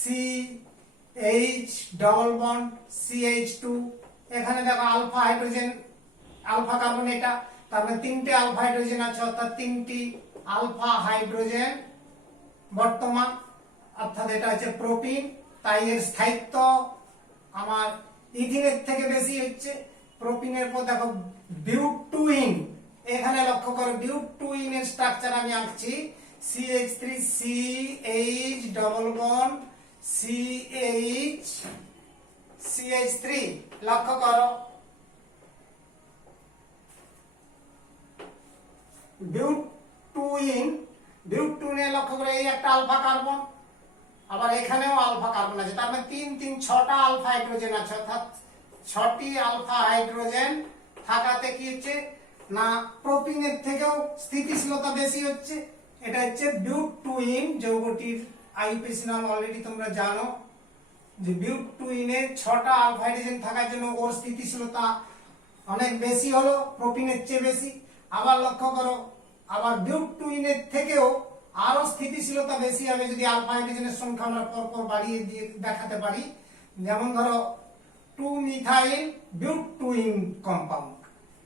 CH double bond CH2, এখানে দেখো আলফা হাইড্রোজেন, আলফা কার্বন এটা, তার মানে তিনটে আলফা হাইড্রোজেন আছে, অর্থাৎ তিনটি আলফা হাইড্রোজেন বর্তমান, অর্থাৎ এটা হচ্ছে প্রোপিন। তাই এর স্থায়িত্ব আমার ইথিনের থেকে বেশি হচ্ছে। প্রোপিনের পর দেখো বিউটুইন, এখানে লক্ষ্য করো বিউটুইন এর স্ট্রাকচার আমি আঁকছি, CH3 CH double bond CH3, লক্ষ্য করো বিউটুইনে লক্ষ্য করে এই একটা আলফা কার্বন, আবার এখানেও আলফা কার্বন আছে, তার মানে 3 3 6টা আলফা হাইড্রোজেন আছে, অর্থাৎ 6টি আলফা হাইড্রোজেন থাকাতে কি হচ্ছে না প্রোপিনের থেকেও স্থিতিশীলতা বেশি হচ্ছে। এটা হচ্ছে বিউটুইন যৌগটির আইউপিএসি নাম অলরেডি তোমরা জানো, যে বিউটুইনে 6টা আলফা হাইড্রোজেন থাকার জন্য ওর স্থিতিশীলতা অনেক বেশি হলো, প্রোপিনের চেয়ে বেশি। আবার লক্ষ্য করো, আবার বিউটুইনের থেকেও আরো স্থিতিশীলতা বেশি হবে যদি আলফা হাইড্রোজেনের সংখ্যা আমরা পরপর বাড়িয়ে দিয়ে দেখাতে পারি। যেমন ধরো 2 মিথাইল বিউটুইন কম্পাউন্ড,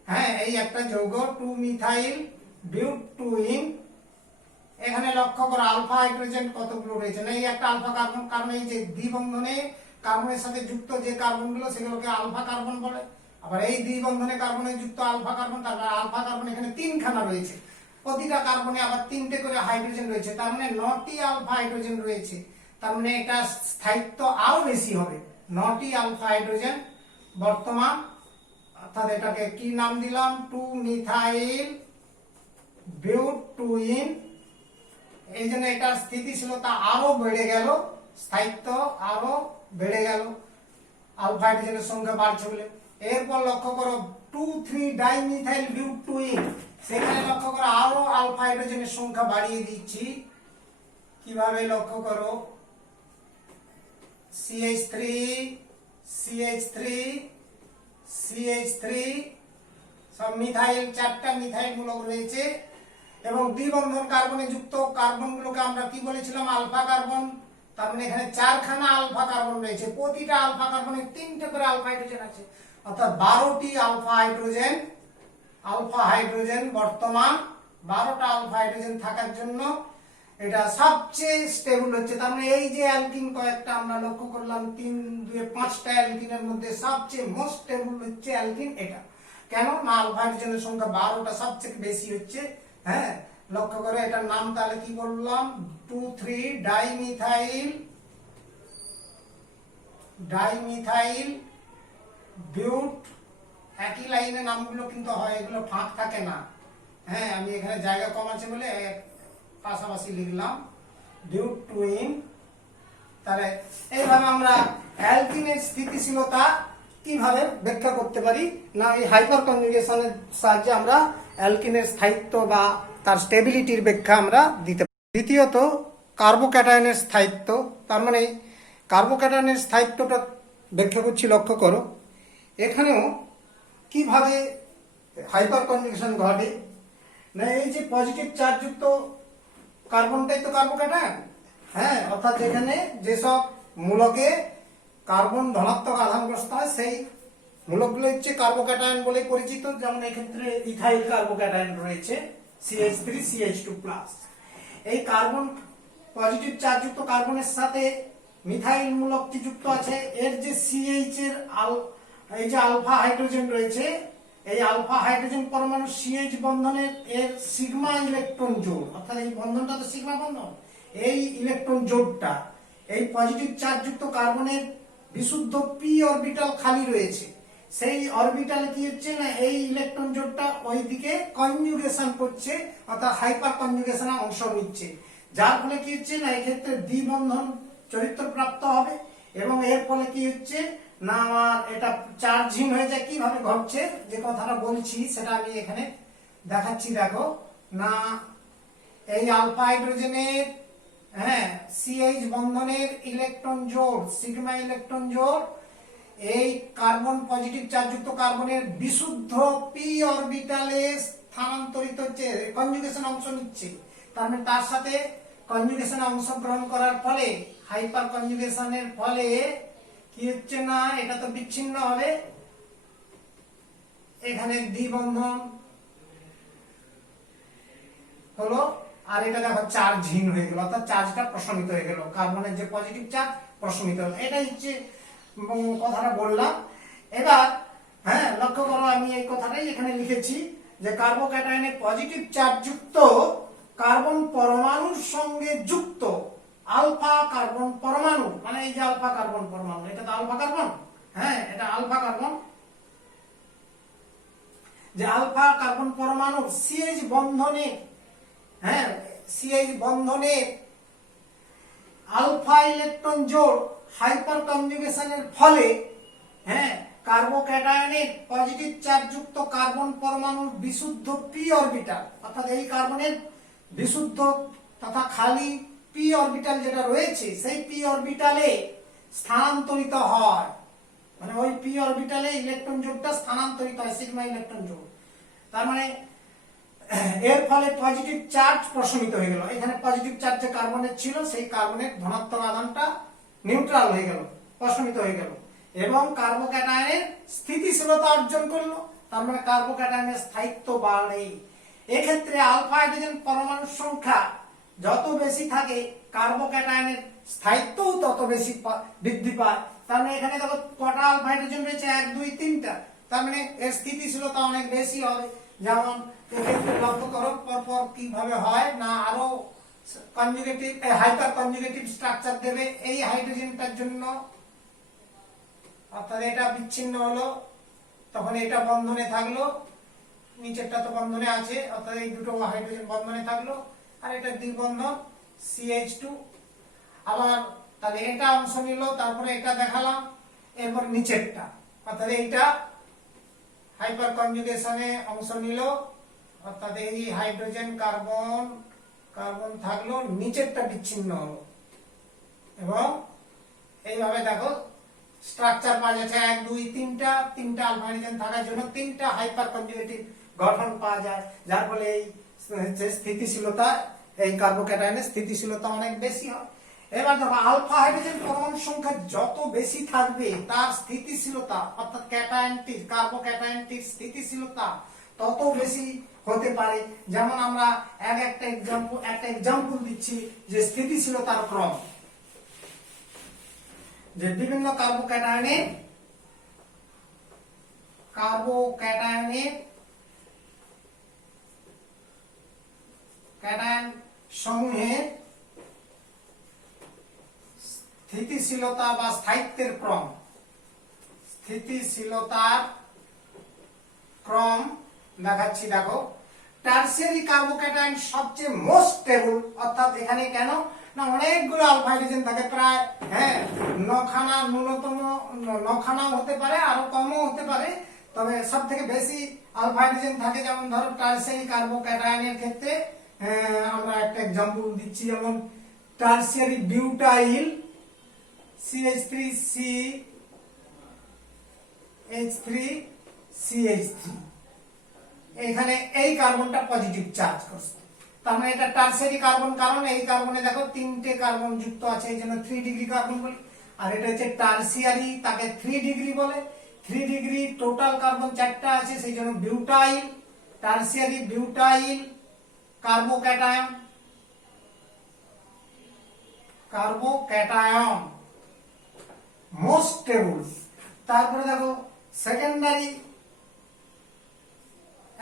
হ্যাঁ এই একটা যৌগ 2 মিথাইল বিউটুইন, এখানে লক্ষ্য করো আলফা হাইড্রোজেন কতগুলো রয়েছে, না এই একটা আলফা কার্বন, কারণ এই যে দ্বিবন্ধনে কার্বনের সাথে যুক্ত যে কার্বনগুলো সেগুলোকে আলফা কার্বন বলে। আবার এই দ্বিবন্ধনে কার্বনে যুক্ত আলফা কার্বন, তারপর আলফা কার্বন এখানে 3খানা রয়েছে, প্রতিটা কার্বনে আবার 3টে করে হাইড্রোজেন রয়েছে, তার মানে 9টি আলফা হাইড্রোজেন রয়েছে, তার মানে এটা স্থায়িত্ব আরো বেশি হবে, 9টি আলফা হাইড্রোজেন বর্তমান, অর্থাৎ এটাকে কি নাম দিলাম 2 মিথাইল বিউটুইন। এই জন্য এটার স্থিতিশীলতা আরো বেড়ে গেল, স্থায়িত্ব আরো বেড়ে গেল, আলফা হাইড্রোজেনের সংখ্যা বাড়ছে বলে। এরপর লক্ষ্য করো 2 3 ডাইমিথাইল বিউটুইন, সেখানে লক্ষ্য করো আরো আলফা হাইড্রোজেনের সংখ্যা বাড়িয়ে দিচ্ছি, কিভাবে লক্ষ্য করো CH3 CH3 CH3 সব মিথাইল, 4টা মিথাইল মূলক রয়েছে, এবং দ্বিবন্ধন কার্বনে যুক্ত কার্বনগুলোকে আমরা কি বলেছিলাম আলফা কার্বন, তার মানে এখানে 4খানা আলফা কার্বন রয়েছে, প্রতিটা আলফা কার্বনে 3টে করে আলফা হাইড্রোজেন আছে, অর্থাৎ 12টি আলফা হাইড্রোজেন বর্তমান, 12টা আলফা হাইড্রোজেন থাকার জন্য এটা সবচেয়ে স্টেবল হচ্ছে। তার মানে এই যে অ্যালকিন কয়েকটা আমরা লক্ষ্য করলাম 3 2 5টা অ্যালকিনের মধ্যে সবচেয়ে মোস্ট স্টেবল হচ্ছে অ্যালকিন এটা, কেন না আলফা হাইড্রোজেনের সংখ্যা 12টা সবচেয়ে বেশি হচ্ছে। হ্যাঁ লক্ষ্য করে এটার নাম তাহলে কি বললাম 2 3 ডাইমিথাইল বিউট, একই লাইনে নামগুলো কিন্তু হয়, এগুলো ফাঁক থাকে না, হ্যাঁ আমি এখানে জায়গা কম আছে বলে পাশাপাশি লিখলাম বিউটুইন। তাহলে এইভাবে আমরা অ্যালকিনের স্থিতিশীলতা কিভাবে ব্যাখ্যা করতে পারি, না এই হাইপার কনজুগেশনের সাহায্যে আমরা অ্যালকিনের স্থায়িত্ব বা তার স্টেবিলিটির ব্যাখ্যা আমরা দিতে পারি। দ্বিতীয়ত কার্বোক্যাটায়নের স্থায়িত্ব, তার মানে কার্বোক্যাটায়নের স্থায়িত্বটা ব্যাখ্যা করছি, লক্ষ্য করো এখানেও কিভাবে হাইপার কনজুগেশন ঘটে, না এই যে পজিটিভ চার্জযুক্ত কার্বনটাই তো কার্বোক্যাটায়ন, হ্যাঁ অর্থাৎ এখানে যেসব মূলকে কার্বন ধনাত্মক আধানগ্রস্ত হয় সেই মূলকগুলো হচ্ছে কার্বোক্যাটায়ন বলে পরিচিত, যেমন এক্ষেত্রে ইথাইল কার্বোক্যাটায়ন রয়েছে CH3 CH2+। এই কার্বন পজিটিভ চার্জযুক্ত কার্বনের সাথে মিথাইল মূলকটি যুক্ত আছে, এর যে CH এর এই যে আলফা হাইড্রোজেন রয়েছে, এই আলফা হাইড্রোজেন পরমাণু CH বন্ধনের এর সিগমা ইলেকট্রন জোড়, অর্থাৎ এই বন্ধনটা তো সিগমা বন্ধন, এই ইলেকট্রন জোড়টা এই পজিটিভ চার্জযুক্ত কার্বনের বিশুদ্ধ p অরবিটাল খালি রয়েছে, সেই অরবিটালে কি হচ্ছে না এই ইলেকট্রন জোড়টা ওইদিকে কনজুগেশন করছে, অর্থাৎ হাইপার কনজুগেশনে অংশ নিচ্ছে, যার ফলে কি হচ্ছে না এক্ষেত্রে দ্বিবন্ধন চরিত্র প্রাপ্ত হবে, এবং এর ফলে কি হচ্ছে না আমার এটা চার্জিং হয়ে যায়। কিভাবে ঘটছে যে কথাটা বলছি সেটা আমি এখানে দেখাচ্ছি, দেখো না এই আলফা হাইড্রোজেনের CH বন্ধনের ইলেকট্রন জোড় সিগমা ইলেকট্রন জোড় এই কার্বন পজিটিভ চার্জযুক্ত কার্বনের বিশুদ্ধ পি অরবিটালে স্থানান্তরিত হচ্ছে, কনজুগেশন অংশ নিচ্ছে। তার মানে তার সাথে কনজুগেশনে অংশগ্রহণ করার ফলে, হাইপার কনজুগেশনের ফলে কি হচ্ছে না, এটা তো বিচ্ছিন্ন হবে, এখানে দ্বিবন্ধন হলো, আর এটা দেখো চার্জহীন হয়ে গেল, অর্থাৎ চার্জটা প্রশমিত হয়ে গেল, কার্বনের যে পজিটিভ চার্জ প্রশমিত হলো। এটাই হচ্ছে কথাটা বললাম। এবার হ্যাঁ লক্ষ্য করো, আমি এই কথাটাই এখানে লিখেছি যে কার্বোক্যাটায়নে পজিটিভ চার্জ যুক্ত কার্বন পরমাণুর সঙ্গে যুক্ত আলফা কার্বন পরমাণু, মানে এই যে আলফা কার্বন পরমাণু, এটা তো আলফা কার্বন, হ্যাঁ এটা আলফা কার্বন, যে আলফা কার্বন পরমাণু সিএইচ বন্ধনে, হ্যাঁ সিএইচ বন্ধনে আলফা ইলেকট্রন জোড় হাইপার কনজুগেশনের ফলে, হ্যাঁ কার্বোক্যাটায়নের পজিটিভ চার্জ যুক্ত কার্বন পরমাণুর বিশুদ্ধ পি অরবিটাল, অর্থাৎ এই কার্বনের বিশুদ্ধ তথা খালি পি অরবিটাল যেটা রয়েছে, সেই পি অরবিটালে স্থানান্তরিত হয়, মানে ওই পি অরবিটালে ইলেকট্রন জোড়টা স্থানান্তরিত হয়, সিগমা ইলেকট্রন জোড়। তার মানে এর ফলে পজিটিভ চার্জ প্রশমিত হয়ে গেল, এখানে পজিটিভ চার্জ যে কার্বনের ছিল সেই কার্বনের ধনাত্মক আধানটা নিউট্রাল হয়ে গেল, প্রশমিত হয়ে গেল, এবং কার্বোক্যাটায়নের স্থিতিশীলতা অর্জন করলো। তার মানে কার্বোক্যাটায়নের স্থায়িত্ব বাড়ে। এক্ষেত্রে আলফা হাইড্রোজেন পরমাণুর সংখ্যা যত বেশি থাকে, কার্বোক্যাটায়নের স্থায়িত্বও তত বেশি বৃদ্ধি পায়। তার মানে এখানে দেখো কটা আলফা হাইড্রোজেন রয়েছে, 1 2 3টা, তার মানে এর স্থিতিশীলতা অনেক বেশি হবে। যেমন এক্ষেত্রে লক্ষ্য করো পরপর কিভাবে হয় না, আরো কনজুগেটিভ হাইপার কনজুগেটিভ স্ট্রাকচার দেবে এই হাইড্রোজেনটার জন্য, অর্থাৎ এটা বিচ্ছিন্ন হলো, তখন এটা বন্ধনে থাকলো, নিচেরটা তো বন্ধনে আছে, অর্থাৎ এই দুটো হাইড্রোজেন বন্ধনে থাকলো, আর এটা দ্বিবন্ধন CH2, আবার তাহলে এটা অংশ নিল, তারপরে এটা দেখালাম, এরপর নিচেরটা, অর্থাৎ এইটা হাইপার কনজুগেশনে অংশ নিল, অর্থাৎ এই হাইড্রোজেন কার্বন কার্বন থাকলো, নিচেরটা বিচ্ছিন্ন হলো, এবং এইভাবে দেখো স্ট্রাকচার পাওয়া যাচ্ছে 1 2 3টা আলফা হাইড্রোজেন থাকার জন্য 3টা হাইপার কনজুগেটিভ গঠন পাওয়া যায়, যার ফলে এই স্থিতিশীলতা, এই কার্বোক্যাটায়নের স্থিতিশীলতা অনেক বেশি হয়। এবার দেখো আলফা হাইড্রোজেন পরমাণুর সংখ্যা যত বেশি থাকবে, তার স্থিতিশীলতা, অর্থাৎ ক্যাটায়নটির কার্বোক্যাটায়নটির স্থিতিশীলতা তত বেশি হতে পারে। যেমন আমরা একটা এক্সাম্পল দিচ্ছি যে স্থিতিশীলতার ক্রম, যে বিভিন্ন ক্যাটায়ন সমূহের স্থিতিশীলতা বা স্থায়িত্বের ক্রম, স্থিতিশীলতার ক্রম দেখাচ্ছি। দেখো টারসিয়ারি কার্বোক্যাটায়ন সবচেয়ে মোস্ট স্টেবল, অর্থাৎ এখানে কেন না অনেকগুলো আলফা হাইড্রোজেন থাকে, প্রায় হ্যাঁ 9খানা, ন্যূনতম 9খানাও হতে পারে, আরো কমও হতে পারে, তবে সব থেকে বেশি আলফা হাইড্রোজেন থাকে। যেমন ধরো টারসিয়ারি কার্বোক্যাটায়নের ক্ষেত্রে আমরা একটা এক্সাম্পল দিচ্ছি, যেমন টারসিয়ারি বিউটাইল CH3CH3 এখানে এই কার্বনটা পজিটিভ চার্জ করছে, তার মানে এটা টারসিয়ারি কার্বন, কারণ এই কার্বনে দেখো 3টে কার্বন যুক্ত আছে, এই জন্য 3 ডিগ্রি কার্বন বলি। আর এটা হচ্ছে টারসিয়ারি, তাকে 3 ডিগ্রি বলে, 3 ডিগ্রি, টোটাল কার্বন 4টা আছে, সেই জন্য butyl, tertiary butyl carbocation most stable. তারপরে দেখো সেকেন্ডারি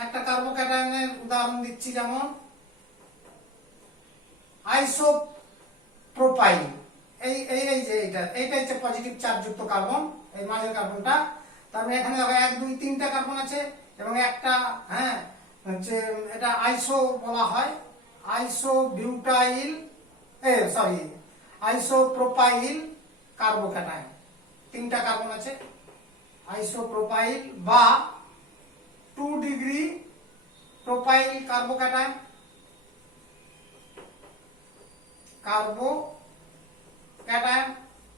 একটা কার্বোক্যাটায়নের উদাহরণ দিচ্ছি, যেমন আইসোপ্রোপাইল, এই যে এইটা হচ্ছে পজিটিভ চার্জ যুক্ত কার্বন, এই মাঝের কার্বনটা। তারপরে এখানে দেখো 1 2 3টা কার্বন আছে, এবং একটা হ্যাঁ হচ্ছে এটা আইসো বলা হয়, আইসোপ্রোপাইল কার্বোক্যাটায়ন, 3টা কার্বন আছে, আইসোপ্রোপাইল বা 2 ডিগ্রি প্রোপাইল কার্বোক্যাটায়ন,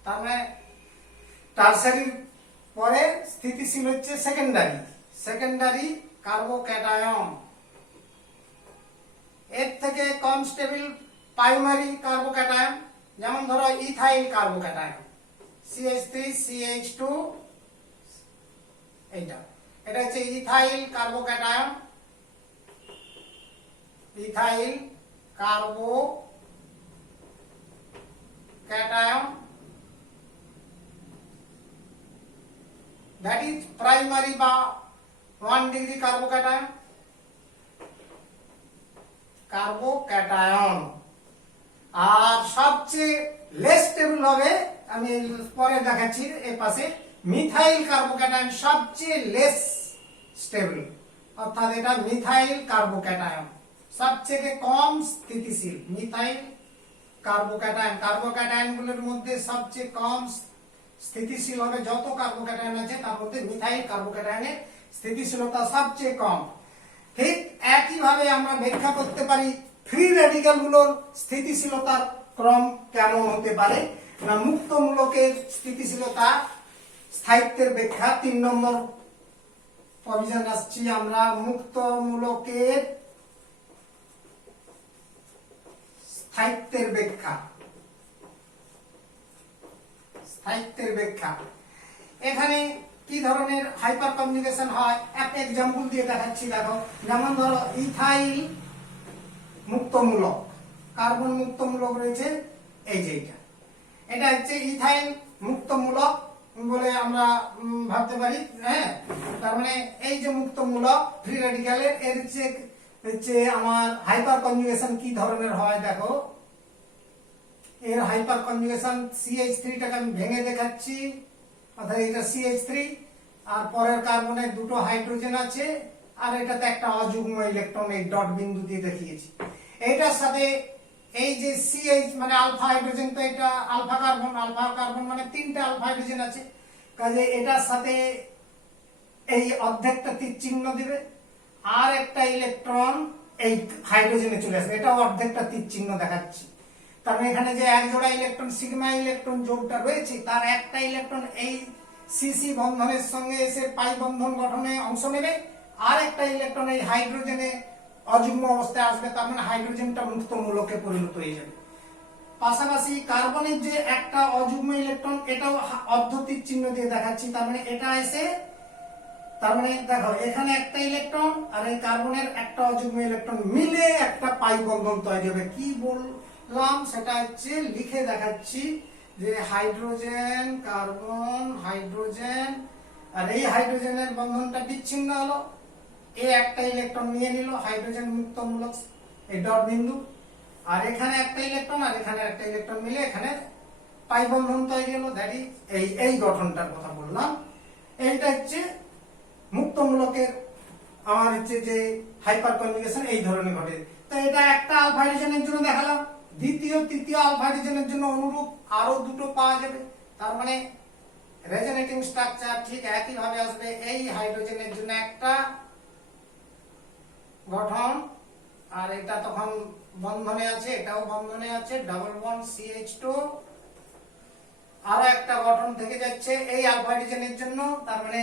তার মানে টারসিয়ারি পরে স্থিতিশীল হচ্ছে সেকেন্ডারি কার্বোক্যাটায়ন। এর থেকে কম স্টেবল প্রাইমারি কার্বোক্যাটায়ন, যেমন ধরো ইথাইল কার্বোক্যাটায়ন CH3CH2, এটা হচ্ছে ethyl carbocation. That is primary বা 1 ডিগ্রি কার্বোক্যাটায়ন। আর সবচেয়ে লেস স্টেবল হবে, আমি পরে দেখাচ্ছি এই পাশে, মিথাইল কার্বোক্যাটায়ন সবচেয়ে লেস স্টেবল, অর্থাৎ এটা মিথাইল কার্বোক্যাটায়ন সবচেয়ে কম স্থিতিশীল। মিথাইল কার্বোক্যাটায়ন গুলোর মধ্যে সবচেয়ে কম স্থিতিশীল হবে, যত কার্বোক্যাটায়ন আছে তার মধ্যে মিথাইল কার্বোক্যাটায়নের স্থিতিশীলতা সবচেয়ে কম। ঠিক একইভাবে আমরা ব্যাখ্যা করতে পারি ফ্রি রেডিক্যাল গুলোর স্থিতিশীলতার ক্রম কেমন হতে পারে না, মুক্ত মূলকের স্থিতিশীলতা স্থায়িত্বের ব্যাখ্যা 3 নম্বর প্রভিশন আসছি আমরা। মুক্ত মূলকের স্থায়িত্বের ব্যাখ্যা। এখানে কি ধরনের হাইপার কনজুগেশন হয় একটা এক্সাম্পল দিয়ে দেখাচ্ছি। দেখো, যেমন ধরো ইথাইল মুক্তমূলক, কার্বন মুক্তমূলক রয়েছে, এই যে এটা হচ্ছে ইথাইল মুক্তমূলক বলে আমরা ভাবতে পারি। হ্যাঁ, তার মানে এই যে মুক্তমূলক ফ্রি রেডিক্যালের, এর হচ্ছে আমার হাইপার কনজুগেশন কি ধরনের হয়। দেখো, এর হাইপার কনজুগেশন CH3টাকে আমি ভেঙে দেখাচ্ছি, অর্থাৎ এটা CH3 আর পরের কার্বনে দুটো হাইড্রোজেন আছে আর এটাতে একটা অযুগ্ম ইলেকট্রন, এই ডট বিন্দু দিয়ে দেখিয়েছি। এইটার সাথে এই যে CH মানে আলফা হাইড্রোজেন, তো এটা আলফা কার্বন মানে 3টা আলফা হাইড্রোজেন আছে, কাজে এটার সাথে এই অর্ধেকটা তীর চিহ্ন দিবে, আর একটা ইলেকট্রন এই হাইড্রোজেনে চলে আসবে, এটা অর্ধেকটা তীর চিহ্ন দেখাচ্ছি। তার মানে এখানে যে এক জোড়া ইলেকট্রন সিগমা ইলেকট্রন যোগটা রয়েছে, তার একটা ইলেকট্রন এই সিসি বন্ধনের সঙ্গে এসে পাই বন্ধন গঠনে অংশ নেবে, আর একটা ইলেকট্রন এই হাইড্রোজেনে অযুগ্ম অবস্থায় আসবে, তার মানে হাইড্রোজেনটা মুক্ত মূলকে পরিণত হয়ে যাবে। পাশাপাশি কার্বনের যে একটা অযুগ্ম ইলেকট্রন, এটাও অর্ধ তীর চিহ্ন দিয়ে দেখাচ্ছি, তার মানে এটা এসে, তার মানে দেখো এখানে একটা ইলেকট্রন আর এই কার্বনের একটা অযুগ্ম ইলেকট্রন মিলে একটা পাই বন্ধন তৈরি হবে। কি বললাম সেটা হচ্ছে লিখে দেখাচ্ছি, যে হাইড্রোজেন কার্বন হাইড্রোজেন, আর এই হাইড্রোজেনের বন্ধনটা বিচ্ছিন্ন হলো, এই একটা ইলেকট্রন নিয়ে নিল হাইড্রোজেন মুক্তমূলক এই ডট বিন্দু, আর এখানে একটা ইলেকট্রন আর এখানে একটা ইলেকট্রন মিলে এখানে পাই বন্ধন তৈরি হলো। দ্যাট ইজ এই গঠনটার কথা বললাম। এইটা হচ্ছে মুক্তমূলকের আমার হচ্ছে যে হাইপার কনজুগেশন এই ধরনের ঘটে। তো এটা একটা আলফা হাইড্রোজেনের জন্য দেখালাম, দ্বিতীয় তৃতীয় আলফা হাইড্রোজেনের জন্য অনুরূপ আরো দুটো পাওয়া যাবে, তার মানে রেজোনেটিং স্ট্রাকচার ঠিক একই ভাবে আসবে। এই হাইড্রোজেনের জন্য একটা গঠন, আর এটা তখন বন্ধনে আছে, এটাও বন্ধনে আছে, ডাবল বন্ড CH2, আরো একটা গঠন থেকে যাচ্ছে এই আলফা হাইড্রোজেনের জন্য। তার মানে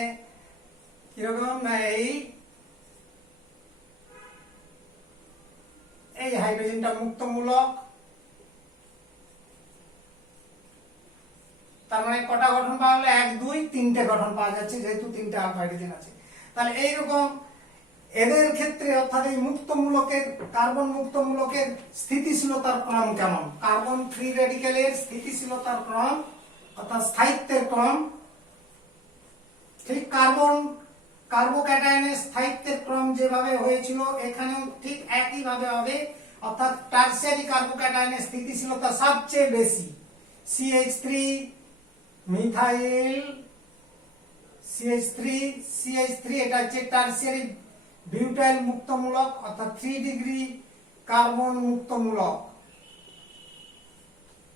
কিরকম না, এই হাইড্রোজেনটা মুক্তমূলক, তার মানে কটা গঠন পাওয়া গেল, 1 2 3টে গঠন পাওয়া যাচ্ছে, যেহেতু 3টে আলফা হাইড্রোজেন আছে। তাহলে এইরকম এদের ক্ষেত্রে, অর্থাৎ এই মুক্তমূলকের কার্বন মুক্তমূলকের স্থিতিশীলতার ক্রম কেমন, কার্বন ফ্রি রেডিক্যালের স্থিতিশীলতার ক্রম অর্থাৎ স্থায়িত্বের ক্রম, ঠিক কার্বোক্যাটায়নের স্থায়িত্বের ক্রম যেভাবে হয়েছিল এখানেও ঠিক একই ভাবে হবে, অর্থাৎ টারসিয়ারি কার্বোক্যাটায়নের স্থিতিশীলতা সবচেয়ে বেশি। CH3 মিথাইল CH3 এটা হচ্ছে টারসিয়ারি বিউটাইল মুক্তমূলক, অর্থাৎ 3 ডিগ্রি কার্বন মুক্তমূলক,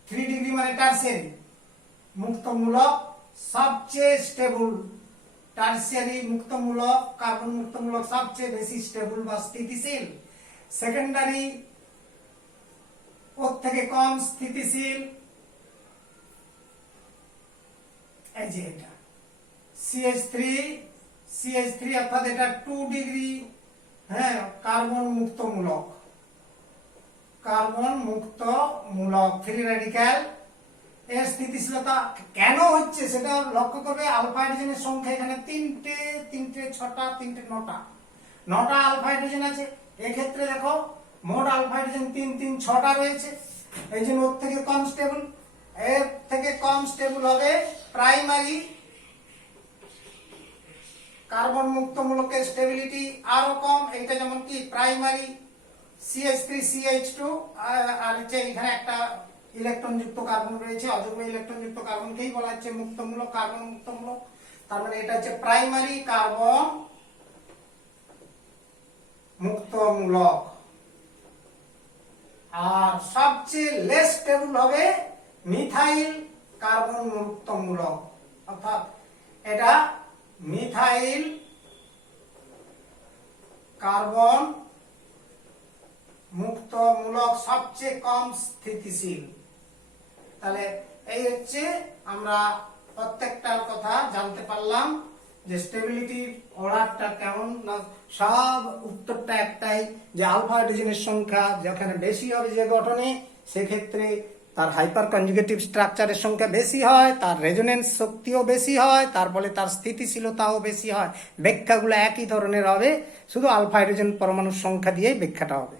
3 ডিগ্রি মানে টারসিয়ারি মুক্তমূলক, সবচেয়ে স্টেবল। টারসিয়ারি মুক্তমূলক কার্বন মুক্তমূলক সবচেয়ে বেশি স্টেবল বা স্থিতিশীল। সেকেন্ডারি ওর থেকে কম স্থিতিশীল, এই যে এটা CH3 অর্থাৎ এটা 2 ডিগ্রি, হ্যাঁ, কার্বন মুক্ত মূলক, ফ্রি রেডিক্যাল। এর স্থিতিশীলতা কেন হচ্ছে সেটা লক্ষ্য করবে। আলফা হাইড্রোজেনের সংখ্যা এখানে তিনটে, ছটা, তিনটে, নটা আলফা হাইড্রোজেন আছে। এক্ষেত্রে দেখো মোট আলফা হাইড্রোজেন 6টা রয়েছে, এই জন্য ওর থেকে কম স্টেবল। এর থেকে কম স্টেবল হবে প্রাইমারি কার্বন মুক্ত মূলকের স্টেবিলিটি আরো কম। এইটা যেমন কি প্রাইমারি CH3CH2, আর হচ্ছে এখানে একটা ইলেকট্রন যুক্ত কার্বন রয়েছে, অযুগ্ম ইলেকট্রন যুক্ত কার্বনকেই বলা হচ্ছে মুক্তমূলক, কার্বন মুক্তমূলক। তার মানে এটা হচ্ছে প্রাইমারি কার্বন মুক্তমূলক। আর সবচেয়ে লেস স্টেবল হবে মিথাইল কার্বন মুক্তমূলক, অর্থাৎ এটা মিথাইল কার্বন মুক্তমূলক সবচেয়ে কম স্থিতিশীল। তাহলে এই হচ্ছে আমরা প্রত্যেকটার কথা জানতে পারলাম যে স্টেবিলিটির অর্ডারটা কেমন। না সব উত্তরটা একটাই, যে আলফা হাইড্রোজেনের সংখ্যা যেখানে বেশি হবে যে গঠনে, সেক্ষেত্রে তার হাইপার কনজুগেটিভ স্ট্রাকচারের সংখ্যা বেশি হয়, তার রেজোনেন্স শক্তিও বেশি হয়, তার ফলে তার স্থিতিশীলতাও বেশি হয়। ব্যাখ্যাগুলো একই ধরনের হবে, শুধু আলফা হাইড্রোজেন পরমাণুর সংখ্যা দিয়েই ব্যাখ্যাটা হবে।